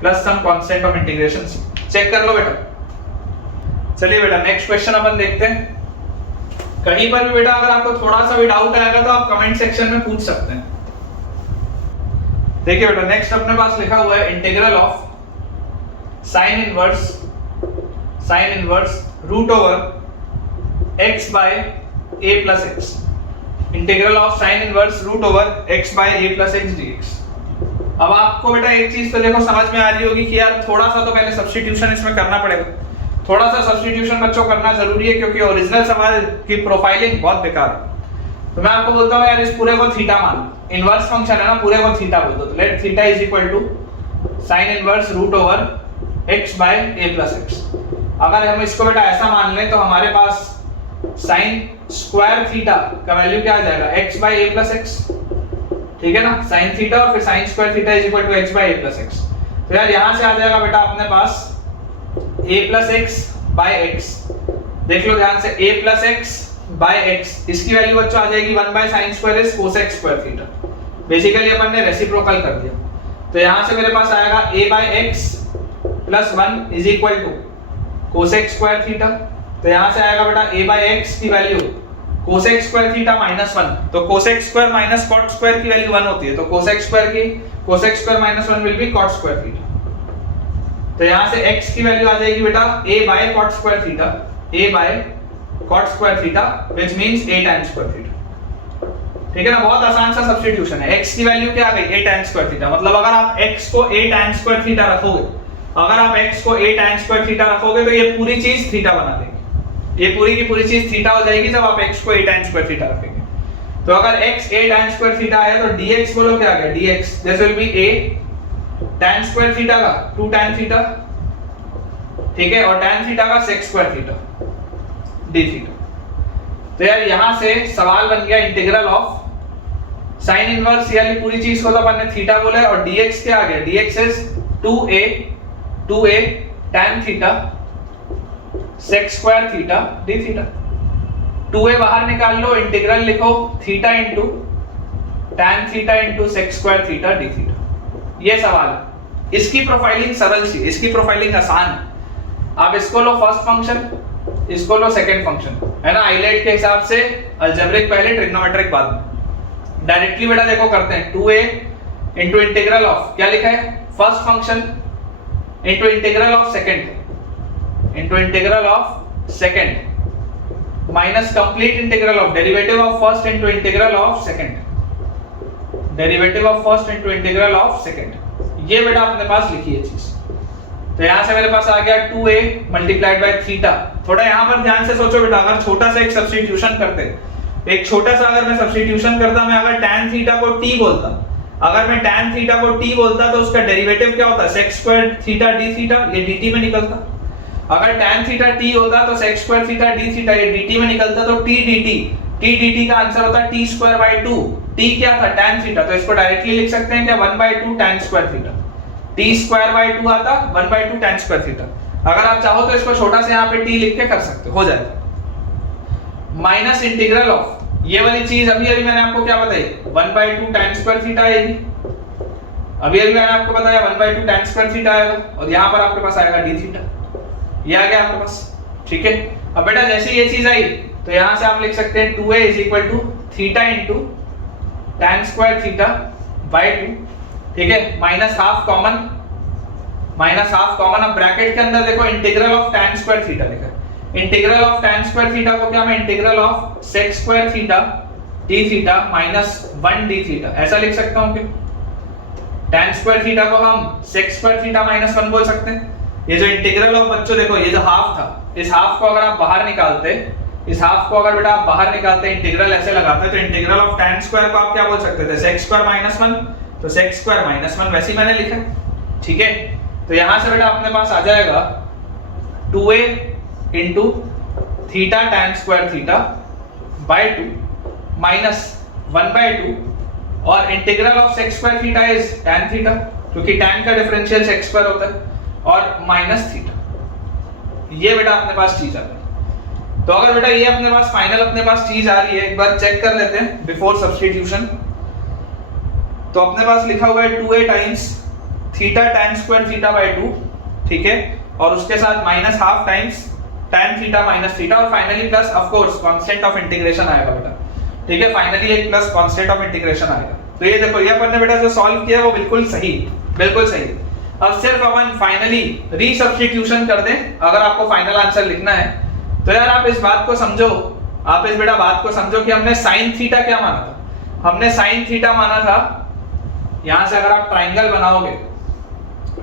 plus some constant of integration. Check कर लो बेटा। चलिए बेटा नेक्स्ट क्वेश्चन अपन देखते हैं। कहीं पर भी बेटा अगर आपको थोड़ा सा भी डाउट आएगा तो आप कमेंट सेक्शन में पूछ सकते हैं। देखिए बेटा नेक्स्ट अपने पास लिखा हुआ है integral of sine inverse root over x bye a plus x। Integral of sine inverse root over x bye a plus x dx। अब आपको बेटा एक चीज तो देखो समझ में आ रही होगी कि यार थोड़ा सा तो पहले सब्स्टिट्यूशन इसमें करना पड़ेगा, थोड़ा सा सब्स्टिट्यूशन बच्चों करना जरूरी है क्योंकि ओरिजिनल सवाल की प्रोफाइलिंग बहुत बेकार है। तो मैं आपको बोलता हूँ यार इस पूरे को थीटा मान लो, इनवर्स फंक्शन है ना, पूरे को थीटा बोल दो। तो let theta is equal to sine inverse root over x bye a plus x। अगर हम इसको बेटा ऐसा मान लें तो हमारे पास साइन स्क्वायर थीटा का वैल्यू क्या आ जाएगा, x bye a plus x, ठीक है ना, साइन थीटा और फिर sine square theta is equal to x bye a plus x। तो यार यहां से आ जाएगा बेटा अपने पास a plus x by x, देख लो ध्यान से, a plus x by x, इसकी वैल्यू बच्चों आ जाएगी 1 by sine square is cosec square theta. Basically अपन ने रेसिप्रोकल कर दिया। तो यहां से मेरे पास आएगा a by x plus 1 is equal to cosec square theta. तो यहां से आएगा बेटा a बाय x की value cosec square theta minus 1। तो cosec square minus cot square की वैल्यू 1 होती है, तो cosec square minus 1 will be cot square theta. तो यहां से x की वैल्यू आ जाएगी बेटा a by cot square theta, a by cot square theta which means a tan square theta. ठीक है ना, बहुत आसान सा सब्स्टिट्यूशन है। x की वैल्यू क्या आ गई, a tan स्क्वायर थीटा। मतलब अगर आप x को a tan स्क्वायर थीटा रखोगे, अगर आप x को a tan स्क्वायर थीटा रखोगे तो ये पूरी चीज थीटा बना देगी, ये पूरी की पूरी चीज थीटा हो जाएगी जब आप x को a tan स्क्वायर थीटा रखेंगे। तो अगर x a tan square theta आया तो dx बोलो क्या आ गया, dx this will B a tan square theta का 2 tan थीटा, ठीक है, और tan थीटा का sec square theta d theta. तो यार यहां से सवाल बन गया इंटीग्रल ऑफ साइन इनवर्स, यानी पूरी चीज को तो अपन ने थीटा बोला और dx क्या आ गया, dx is 2a tan theta sec square theta d theta. 2a बाहर निकाल लो, इंटीग्रल लिखो theta into tan theta into sec square theta d theta. ये सवाल है, इसकी प्रोफाइलिंग सरल सी, इसकी प्रोफाइलिंग आसान है। आप इसको लो फर्स्ट फंक्शन, इसको लो सेकंड फंक्शन, है ना, आइलेट के हिसाब से, अलजेब्रिक पहले, ट्रिग्नोमेट्रिक बाद में। डायरेक्टली बेटा देखो करते हैं, 2a इनटू इंटीग्रल ऑफ क्या लिखा है, first function into integral of second into integral of second minus complete integral of derivative of first into integral of second, derivative of first into integral of second। ये बेटा अपने पास लिखी है चीज। तो यहां से मेरे पास आ गया 2a मल्टीप्लाइड बाय थीटा। थोड़ा यहां पर ध्यान से सोचो बेटा, अगर छोटा सा एक सब्स्टिट्यूशन करते, एक छोटा सा अगर मैं सब्स्टिट्यूशन करता, मैं अगर tan थीटा को t बोलता, अगर मैं tan थीटा को t बोलता तो उसका डेरिवेटिव क्या होता, sec square theta d theta, ये dt में निकलता। अगर tan थीटा t होता तो sec square theta d theta ये dt में निकलता, तो t dt का आंसर होता t स्क्वायर बाय 2। t क्या था, tan थीटा, तो इसको डायरेक्टली लिख सकते हैं क्या, 1/2 tan square theta. t square by 2 आता 1/2 tan स्क्वायर थीटा। अगर आप चाहो तो इसको छोटा से यहाँ पे t लिख के कर सकते हो जाएगा। माइनस इंटीग्रल ऑफ ये वाली चीज अभी मैंने आपको क्या बताई, 1/2 tan स्क्वायर थीटा आएगी। अभी मैंने आपको बताया 1/2 tan स्क्वायर थीटा आएगा और यहाँ पर आपके पास आएगा d थीटा, ये आ गया आपके पास। ठीक है, अब बेटा जैसे ये चीज आई तो यहां से आप लिख सकते हैं 2a is equal to theta into tan square theta by 2, ठीक है, माइनस हाफ कॉमन, अब ब्रैकेट के अंदर देखो integral of tan square theta लिखा है। Integral of tan square theta को क्या मैं integral of sec square theta d theta minus 1 d theta ऐसा लिख सकता हूं कि tan स्क्वायर थीटा को हम sec स्क्वायर थीटा माइनस 1 बोल सकते हैं। ये जो इंटीग्रल ऑफ बच्चों देखो, ये जो हाफ था, इस हाफ को अगर आप बाहर निकालते, इस हाफ को अगर बेटा आप बाहर निकालते, इंटीग्रल ऐसे लगाते, तो इंटीग्रल ऑफ tan स्क्वायर को आप क्या बोल सकते थे, sec स्क्वायर माइनस 1, तो sec स्क्वायर माइनस 1 वैसे ही मैंने लिखा है। ठीक है, तो यहां से बेटा अपने पास आ जाएगा 2a into theta tan square theta by 2 minus 1/2 और integral of sec square theta is tan theta, क्योंकि tan का डिफरेंशियल sec स्क्वायर होता है, और माइनस थीटा। ये बेटा अपने पास चीज आ रही। तो अगर बेटा ये अपने पास फाइनल अपने पास चीज आ रही है, एक बार चेक कर लेते हैं बिफोर सब्स्टिट्यूशन। तो अपने पास लिखा हुआ है 2a times theta tan square theta by 2, ठीक है, और उसके साथ minus half times tan theta minus theta और finally plus of course constant of integration आएगा बेटा। ठीक है, फाइनली एक प्लस कांस्टेंट ऑफ इंटीग्रेशन आएगा। तो ये देखो, ये अपन ने बेटा जो सॉल्व किया वो बिल्कुल सही, बिल्कुल सही। अब सिर्फ अपन फाइनली रीसब्स्टिट्यूशन कर दें अगर आपको फाइनल आंसर लिखना है। तो यार आप इस बात को समझो आप इस बेटा बात को समझो कि हमने साइन थीटा क्या माना था, हमने साइन थीटा माना था, यहां से अगर आप ट्राइंगल बनाओगे,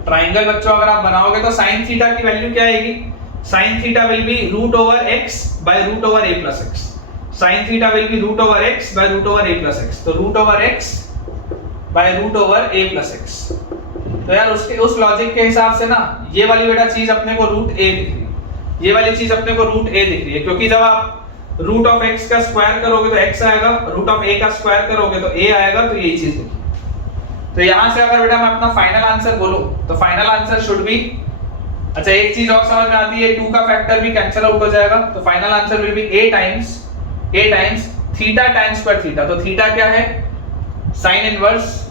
ट्राइंगल बच्चों अगर आप बनाओगे तो साइन थीटा की वैल्यू क्या आएगी, sine theta will be root over x by root over a plus x, sine theta will be root over x by root over a plus x, तो root over x by root over a plus x. तो यार उसके उस logic के हिसाब से ना ये वाली बेटा चीज अपने को रूट ए दिख रही है, ये वाली चीज अपने को रूट ए दिख रही है, क्योंकि जब आप रूट ऑफ एक्स का स्क्वायर करोगे तो एक्स आएगा, रूट ऑफ ए का स्क्वायर करोगे तो ए आएगा, तो यही चीज लिखी। तो यहां से अगर बेटा मैं अपना फाइनल आंसर बोलूं तो फाइनल आंसर शुड बी, अच्छा एक चीज और समझ में आती है, 2 का फैक्टर भी कैंसिल आउट हो जाएगा, तो final answer will B a times theta time square theta. तो थीटा क्या है, साइन इनवर्स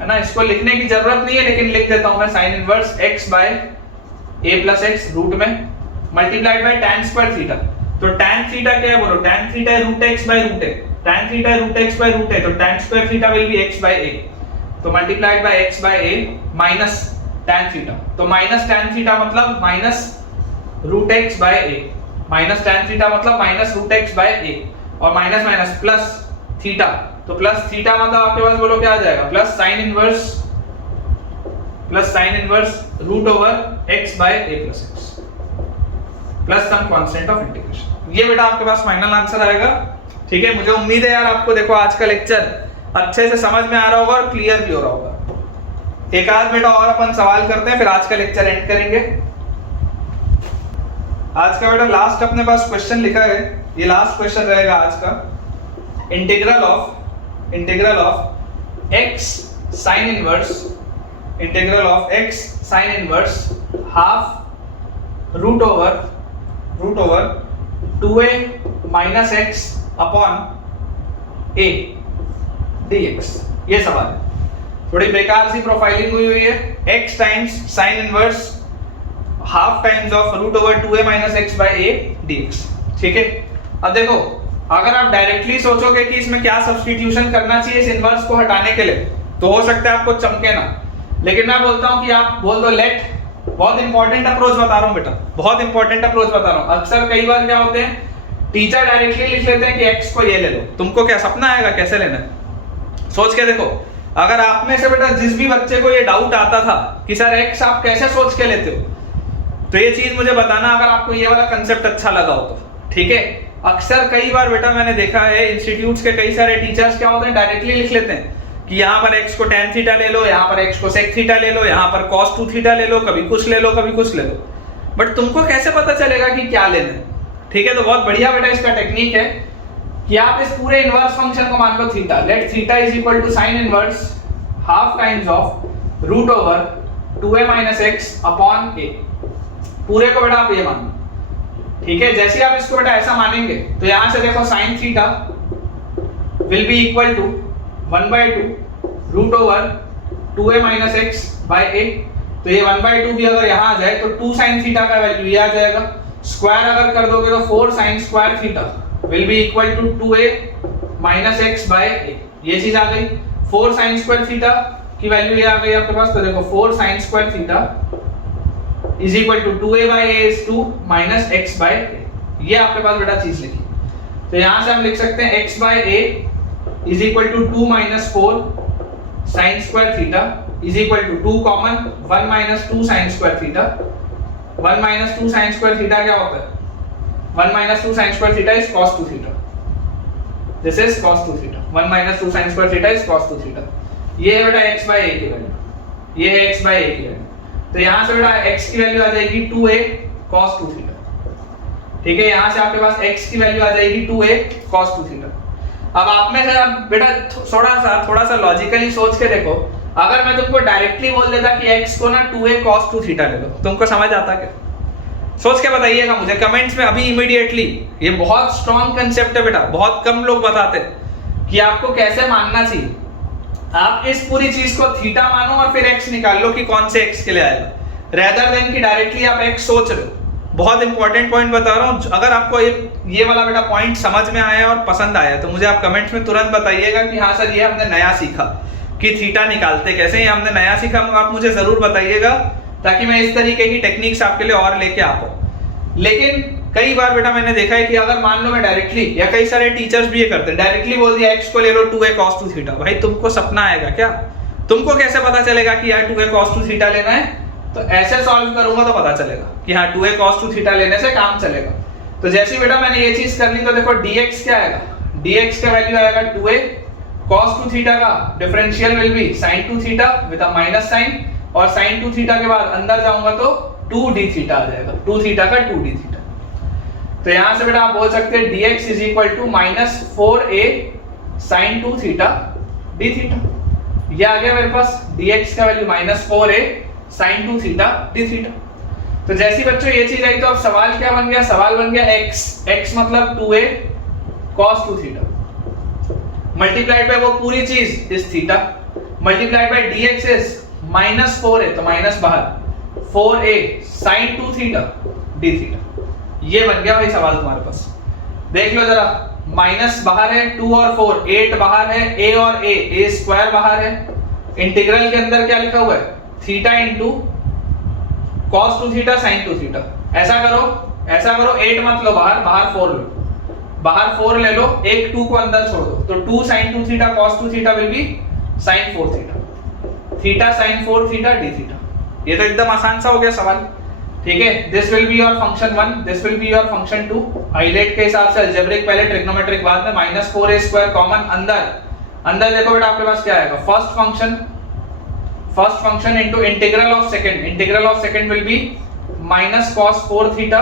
है ना, इसको लिखने की जरूरत नहीं है लेकिन लिख देता हूं मैं, sine inverse x bye a plus x root में multiplied by tan square theta. तो tan थीटा क्या है बोलो, tan थीटा है root x by root a, tan theta है root x by root a, तो tan square theta will be x bye a, तो multiplied by x bye a minus tan theta, तो minus tan theta मतलब minus root x bye a, minus tan theta मतलब minus root x bye a, और minus minus plus theta, तो plus theta मतलब आपके पास बोलो क्या आ जाएगा, plus sine inverse root over x bye a plus x plus some constant of integration. ये बेटा आपके पास फाइनल आंसर आएगा। ठीक है, मुझे उम्मीद है यार आपको देखो आज का लेक्चर अच्छे से समझ में आ रहा होगा और क्लियर भी हो रहा होगा। एक आध बेटा और अपन सवाल करते हैं फिर आज का लेक्चर एंड करेंगे। आज का बेटा लास्ट अपने पास क्वेश्चन लिखा है, ये लास्ट क्वेश्चन रहेगा आज का, integral of x sin inverse half root over 2a minus x upon a dx। ये सवाल है, थोड़ी बेकार सी प्रोफाइलिंग हुई है, x times sine inverse half times of root over 2a minus x bye a dx। ठीक है, अब देखो अगर आप डायरेक्टली सोचोगे कि इसमें क्या सब्स्टिट्यूशन करना चाहिए इस इनवर्स को हटाने के लिए, तो हो सकता है आपको चमके ना, लेकिन मैं बोलता हूं कि आप बोल दो लेट, बहुत इंपॉर्टेंट अप्रोच बता रहा हूं बेटा, बहुत इंपॉर्टेंट अप्रोच बता रहा हूं। अक्सर कई बार क्या होते हैं, टीचर डायरेक्टली लिख लेते हैं कि x को ये ले लो, तुमको क्या सपना आएगा कैसे लेना है, सोच के देखो। अगर आप में से बेटा जिस भी बच्चे को ये डाउट आता था कि सर x आप कैसे सोच के लेते हो, तो ये चीज मुझे बताना अगर आपको ये वाला कंसेप्ट अच्छा लगा हो तो। ठीक है, अक्सर कई बार बेटा मैंने देखा है इंस्टीट्यूट्स के कई सारे टीचर्स क्या होते हैं, डायरेक्टली लिख लेते हैं कि यहाँ पर x को tan थीटा ले लो, यहाँ पर x को sec थीटा ले लो, यहाँ पर cos 2 थीटा ले लो, कभी कुछ ले लो कभी कुछ ले लो, बट तुमको कैसे पता चलेगा कि क्या लेना है। ठीक है, तो बहुत बढ़िया बेटा इसका टेक्निक है कि आप इस पूरे इनवर्स फंक्शन को मान लो theta, let theta is equal to sine inverse half times of root over 2a minus x upon a, पूरे को बेटा आप ये मान लो। ठीक है, जैसे आप इसको बेटा ऐसा मानेंगे तो यहां से देखो sine theta will be equal to 1/2 root over 2a minus x bye a, तो ये 1/2 भी अगर यहां आ जाए तो 2 साइन थीटा का वैल्यू ये आ जाएगा, स्क्वायर अगर कर दोगे तो 4 sine square theta will be equal to 2a minus x bye a, ये चीज आ गई। 4 साइन स्क्वायर थीटा की वैल्यू ये आ गई आपके पास, तो देखो 4 sine square theta is equal to 2a by a is 2 minus x bye a, ये आपके पास बेटा चीज लिखी। तो यहां से हम लिख सकते हैं x bye a is equal to 2 minus 4 sine square theta is equal to 2 common 1 minus 2 sine square theta. 1 minus 2 sine square theta क्या होता है, 1 minus 2 sine square theta is cos 2 theta, this is cos 2 theta, 1 minus 2 sine square theta is cos 2 theta. ये है बेटा x bye a की value, ये है x bye a की वैल्यू। तो यहां से बेटा x की वैल्यू आ जाएगी 2a cos 2 थीटा। ठीक है, यहां से आपके पास x की वैल्यू आ जाएगी 2a cos 2 थीटा। अब आप में से आप बेटा थोड़ा सा लॉजिकली सोच के देखो, अगर मैं तुमको डायरेक्टली बोल देता कि x को ना 2a cos 2 थीटा ले लो, तुमको समझ आता क्या? सोच के बताइएगा मुझे कमेंट्स में अभी इमीडिएटली। ये बहुत स्ट्रॉन्ग कंसेप्ट है बेटा, बहुत कम लोग बताते कि आपको कैसे मानना चाहिए। आप इस पूरी चीज को थीटा मानो और फिर x निकाल लो कि कौन से x के लिए आएगा, रेदर देन कि डायरेक्टली आप x सोच रहे हो। बहुत इंपॉर्टेंट पॉइंट बता रहा हूं, अगर आपको ये वाला बेटा पॉइंट समझ में आया और पसंद आया तो मुझे आप कमेंट्स में तुरंत बताइएगा कि हाँ सर ये हमने नया सीखा कि थीटा निकालते कैसे, ये हमने नया सीखा, आप मुझे जरूर बताइएगा ताकि मैं इस तरीके की टेक्निक्स आपके लिए और लेके आ पाऊं। लेकिन कई बार बेटा मैंने देखा है कि अगर मान लो मैं डायरेक्टली, या कई सारे टीचर्स भी ये करते हैं, डायरेक्टली बोल दिया x को ले लो 2a cos 2 थीटा। भाई तुमको सपना आएगा क्या? तुमको कैसे पता चलेगा कि यार 2a cos 2 थीटा लेना है? तो ऐसे सॉल्व करूंगा तो पता चलेगा कि हाँ 2a cos 2 थीटा लेने से काम चलेगा। तो जैसे बेटा मैंने ये चीज करनी, तो देखो dx क्या आएगा, dx का वैल्यू आएगा 2a cos 2 थीटा का differential will be sin 2 theta with a minus sine, और sin 2 थीटा के बाद अंदर जाऊंगा तो 2d थीटा आ जाएगा, 2 थीटा का 2d थीटा। तो यहां से बेटा आप बोल सकते हैं dx is equal to -4a sin 2 theta d theta. ये आ गया मेरे पास dx का value -4a sin 2 theta d theta. तो जैसी बच्चों ये चीज आई, तो अब सवाल क्या बन गया? सवाल बन गया x मतलब 2a cos 2 theta multiplied by वो पूरी चीज इस theta, multiplied by dx is -4a, तो माइनस बाहर 4a sin 2 theta d theta. ये बन गया भाई सवाल तुम्हारे पास। देख लो जरा, माइनस बाहर है, 2 और 4, 8 बाहर है, a और a स्क्वायर बाहर है। इंटीग्रल के अंदर क्या लिखा हुआ है? Theta into cos 2 theta sin 2 theta. ऐसा करो 8 मत लो बाहर, बाहर 4 लो, बाहर 4 ले लो, एक 2 को अंदर छोड़ दो, तो 2 sin 2 theta cos 2 theta will be sin 4 theta, theta sin 4 theta d theta. ये तो एकदम आसान सा हो गया सवाल, ठीक है। This will be your function 1, this will be your function 2। Highlight के हिसाब से अलजेब्रिक पहले, ट्रिग्नोमेट्रिक बाद में, -4a स्क्वायर कॉमन अंदर देखो बेटा आपके पास क्या आएगा? First function into integral of second will be -cos 4 theta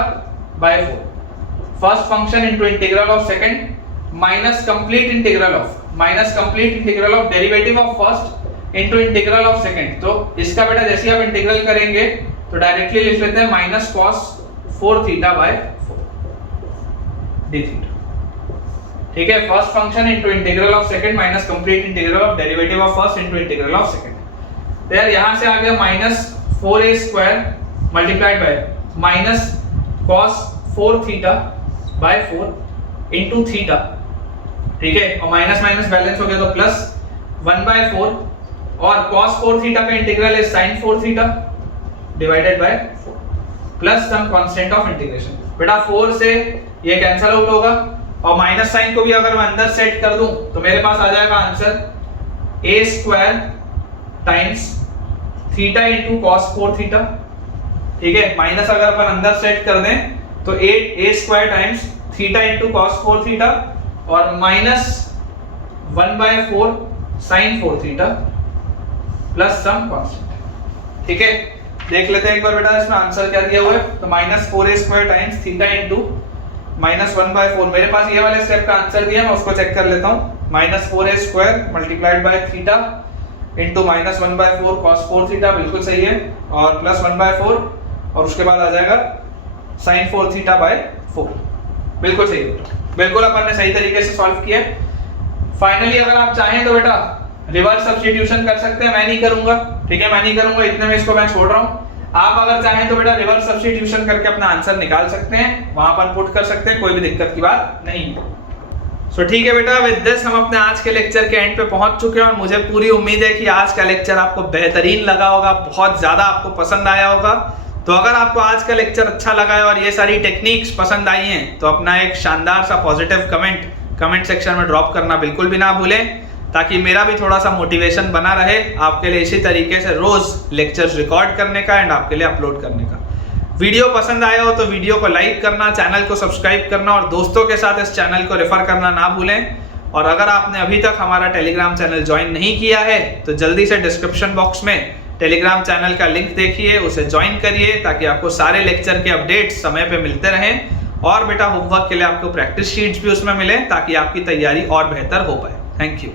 by 4। First function into integral of second minus complete integral of derivative of first into integral of second. तो इसका बेटा जैसे आप इंटीग्रल करेंगे तो डायरेक्टली लिख लेते हैं -cos 4 theta by 4 d theta, ठीक है। First function into integral of second minus complete integral of derivative of first into integral of second. तो यार यहां से आ गया -4a square multiplied bye -cos 4 theta by 4 into theta, ठीक है। और माइनस माइनस बैलेंस हो गया तो प्लस 1/4, और cos 4 थीटा का integral is sin 4 theta divided by 4 plus some constant of integration. बेटा 4 से ये कैंसिल आउट होगा, और माइनस साइन को भी अगर मैं अंदर सेट कर दूं तो मेरे पास आ जाएगा answer a square times theta into cos 4 theta, ठीक है। माइनस अगर अपन अंदर सेट कर दें तो a square times theta into cos 4 theta, और minus 1/4 sin 4 theta plus some constant, ठीक है। देख लेते हैं एक बार बेटा इसमें आंसर क्या दिया हुआ है। तो -4a square times theta into -1/4, मेरे पास ये वाले स्टेप का आंसर दिया, मैं उसको चेक कर लेता हूं। -4a square multiplied by theta into -1/4 cos 4 theta, बिल्कुल सही है, और प्लस 1/4, और उसके बाद आ जाएगा sin 4 थीटा बाय 4, बिल्कुल सही है। बिल्कुल अपन ने सही तरीके से सॉल्व किया। फाइनली अगर आप चाहें तो बेटा रिवर्स सब्स्टिट्यूशन कर सकते हैं, मैं नहीं करूंगा, ठीक है, मैं नहीं करूंगा, इतने में इसको मैं छोड़ रहा हूं। आप अगर चाहें तो बेटा रिवर्स सब्स्टिट्यूशन करके अपना आंसर निकाल सकते हैं, वहां पर पुट कर सकते हैं, कोई भी दिक्कत की बात नहीं है। सो ठीक है बेटा, विद दिस हम अपने आज के लेक्चर के एंड पे पहुंच चुके हैं, और मुझे पूरी उम्मीद है कि आज का लेक्चर आपको बेहतरीन लगा होगा, बहुत ज्यादा आपको पसंद आया होगा। तो अगर आपको आज का लेक्चर अच्छा लगा है और ये सारी टेक्निक्स पसंद आई हैं, तो अपना एक शानदार सा पॉजिटिव कमेंट सेक्शन में ड्रॉप करना बिल्कुल भी ना भूलें, ताकि मेरा भी थोड़ा सा मोटिवेशन बना रहे आपके लिए इसी तरीके से रोज लेक्चर्स रिकॉर्ड करने का एंड आपके लिए अपलोड करने का। वीडियो पसंद आया हो तो वीडियो को लाइक करना, चैनल को सब्सक्राइब करना, और दोस्तों के साथ इस चैनल को रेफर करना ना भूलें। और अगर आपने अभी तक हमारा टेलीग्राम चैनल ज्वाइन नहीं किया है तो जल्दी से डिस्क्रिप्शन बॉक्स में टेलीग्राम चैनल का लिंक देखिए, उसे ज्वाइन करिए, ताकि आपको सारे लेक्चर के अपडेट्स समय पे मिलते रहें, और बेटा होमवर्क के लिए आपको प्रैक्टिस शीट्स भी उसमें मिले, ताकि आपकी तैयारी और बेहतर हो पाए। Thank you.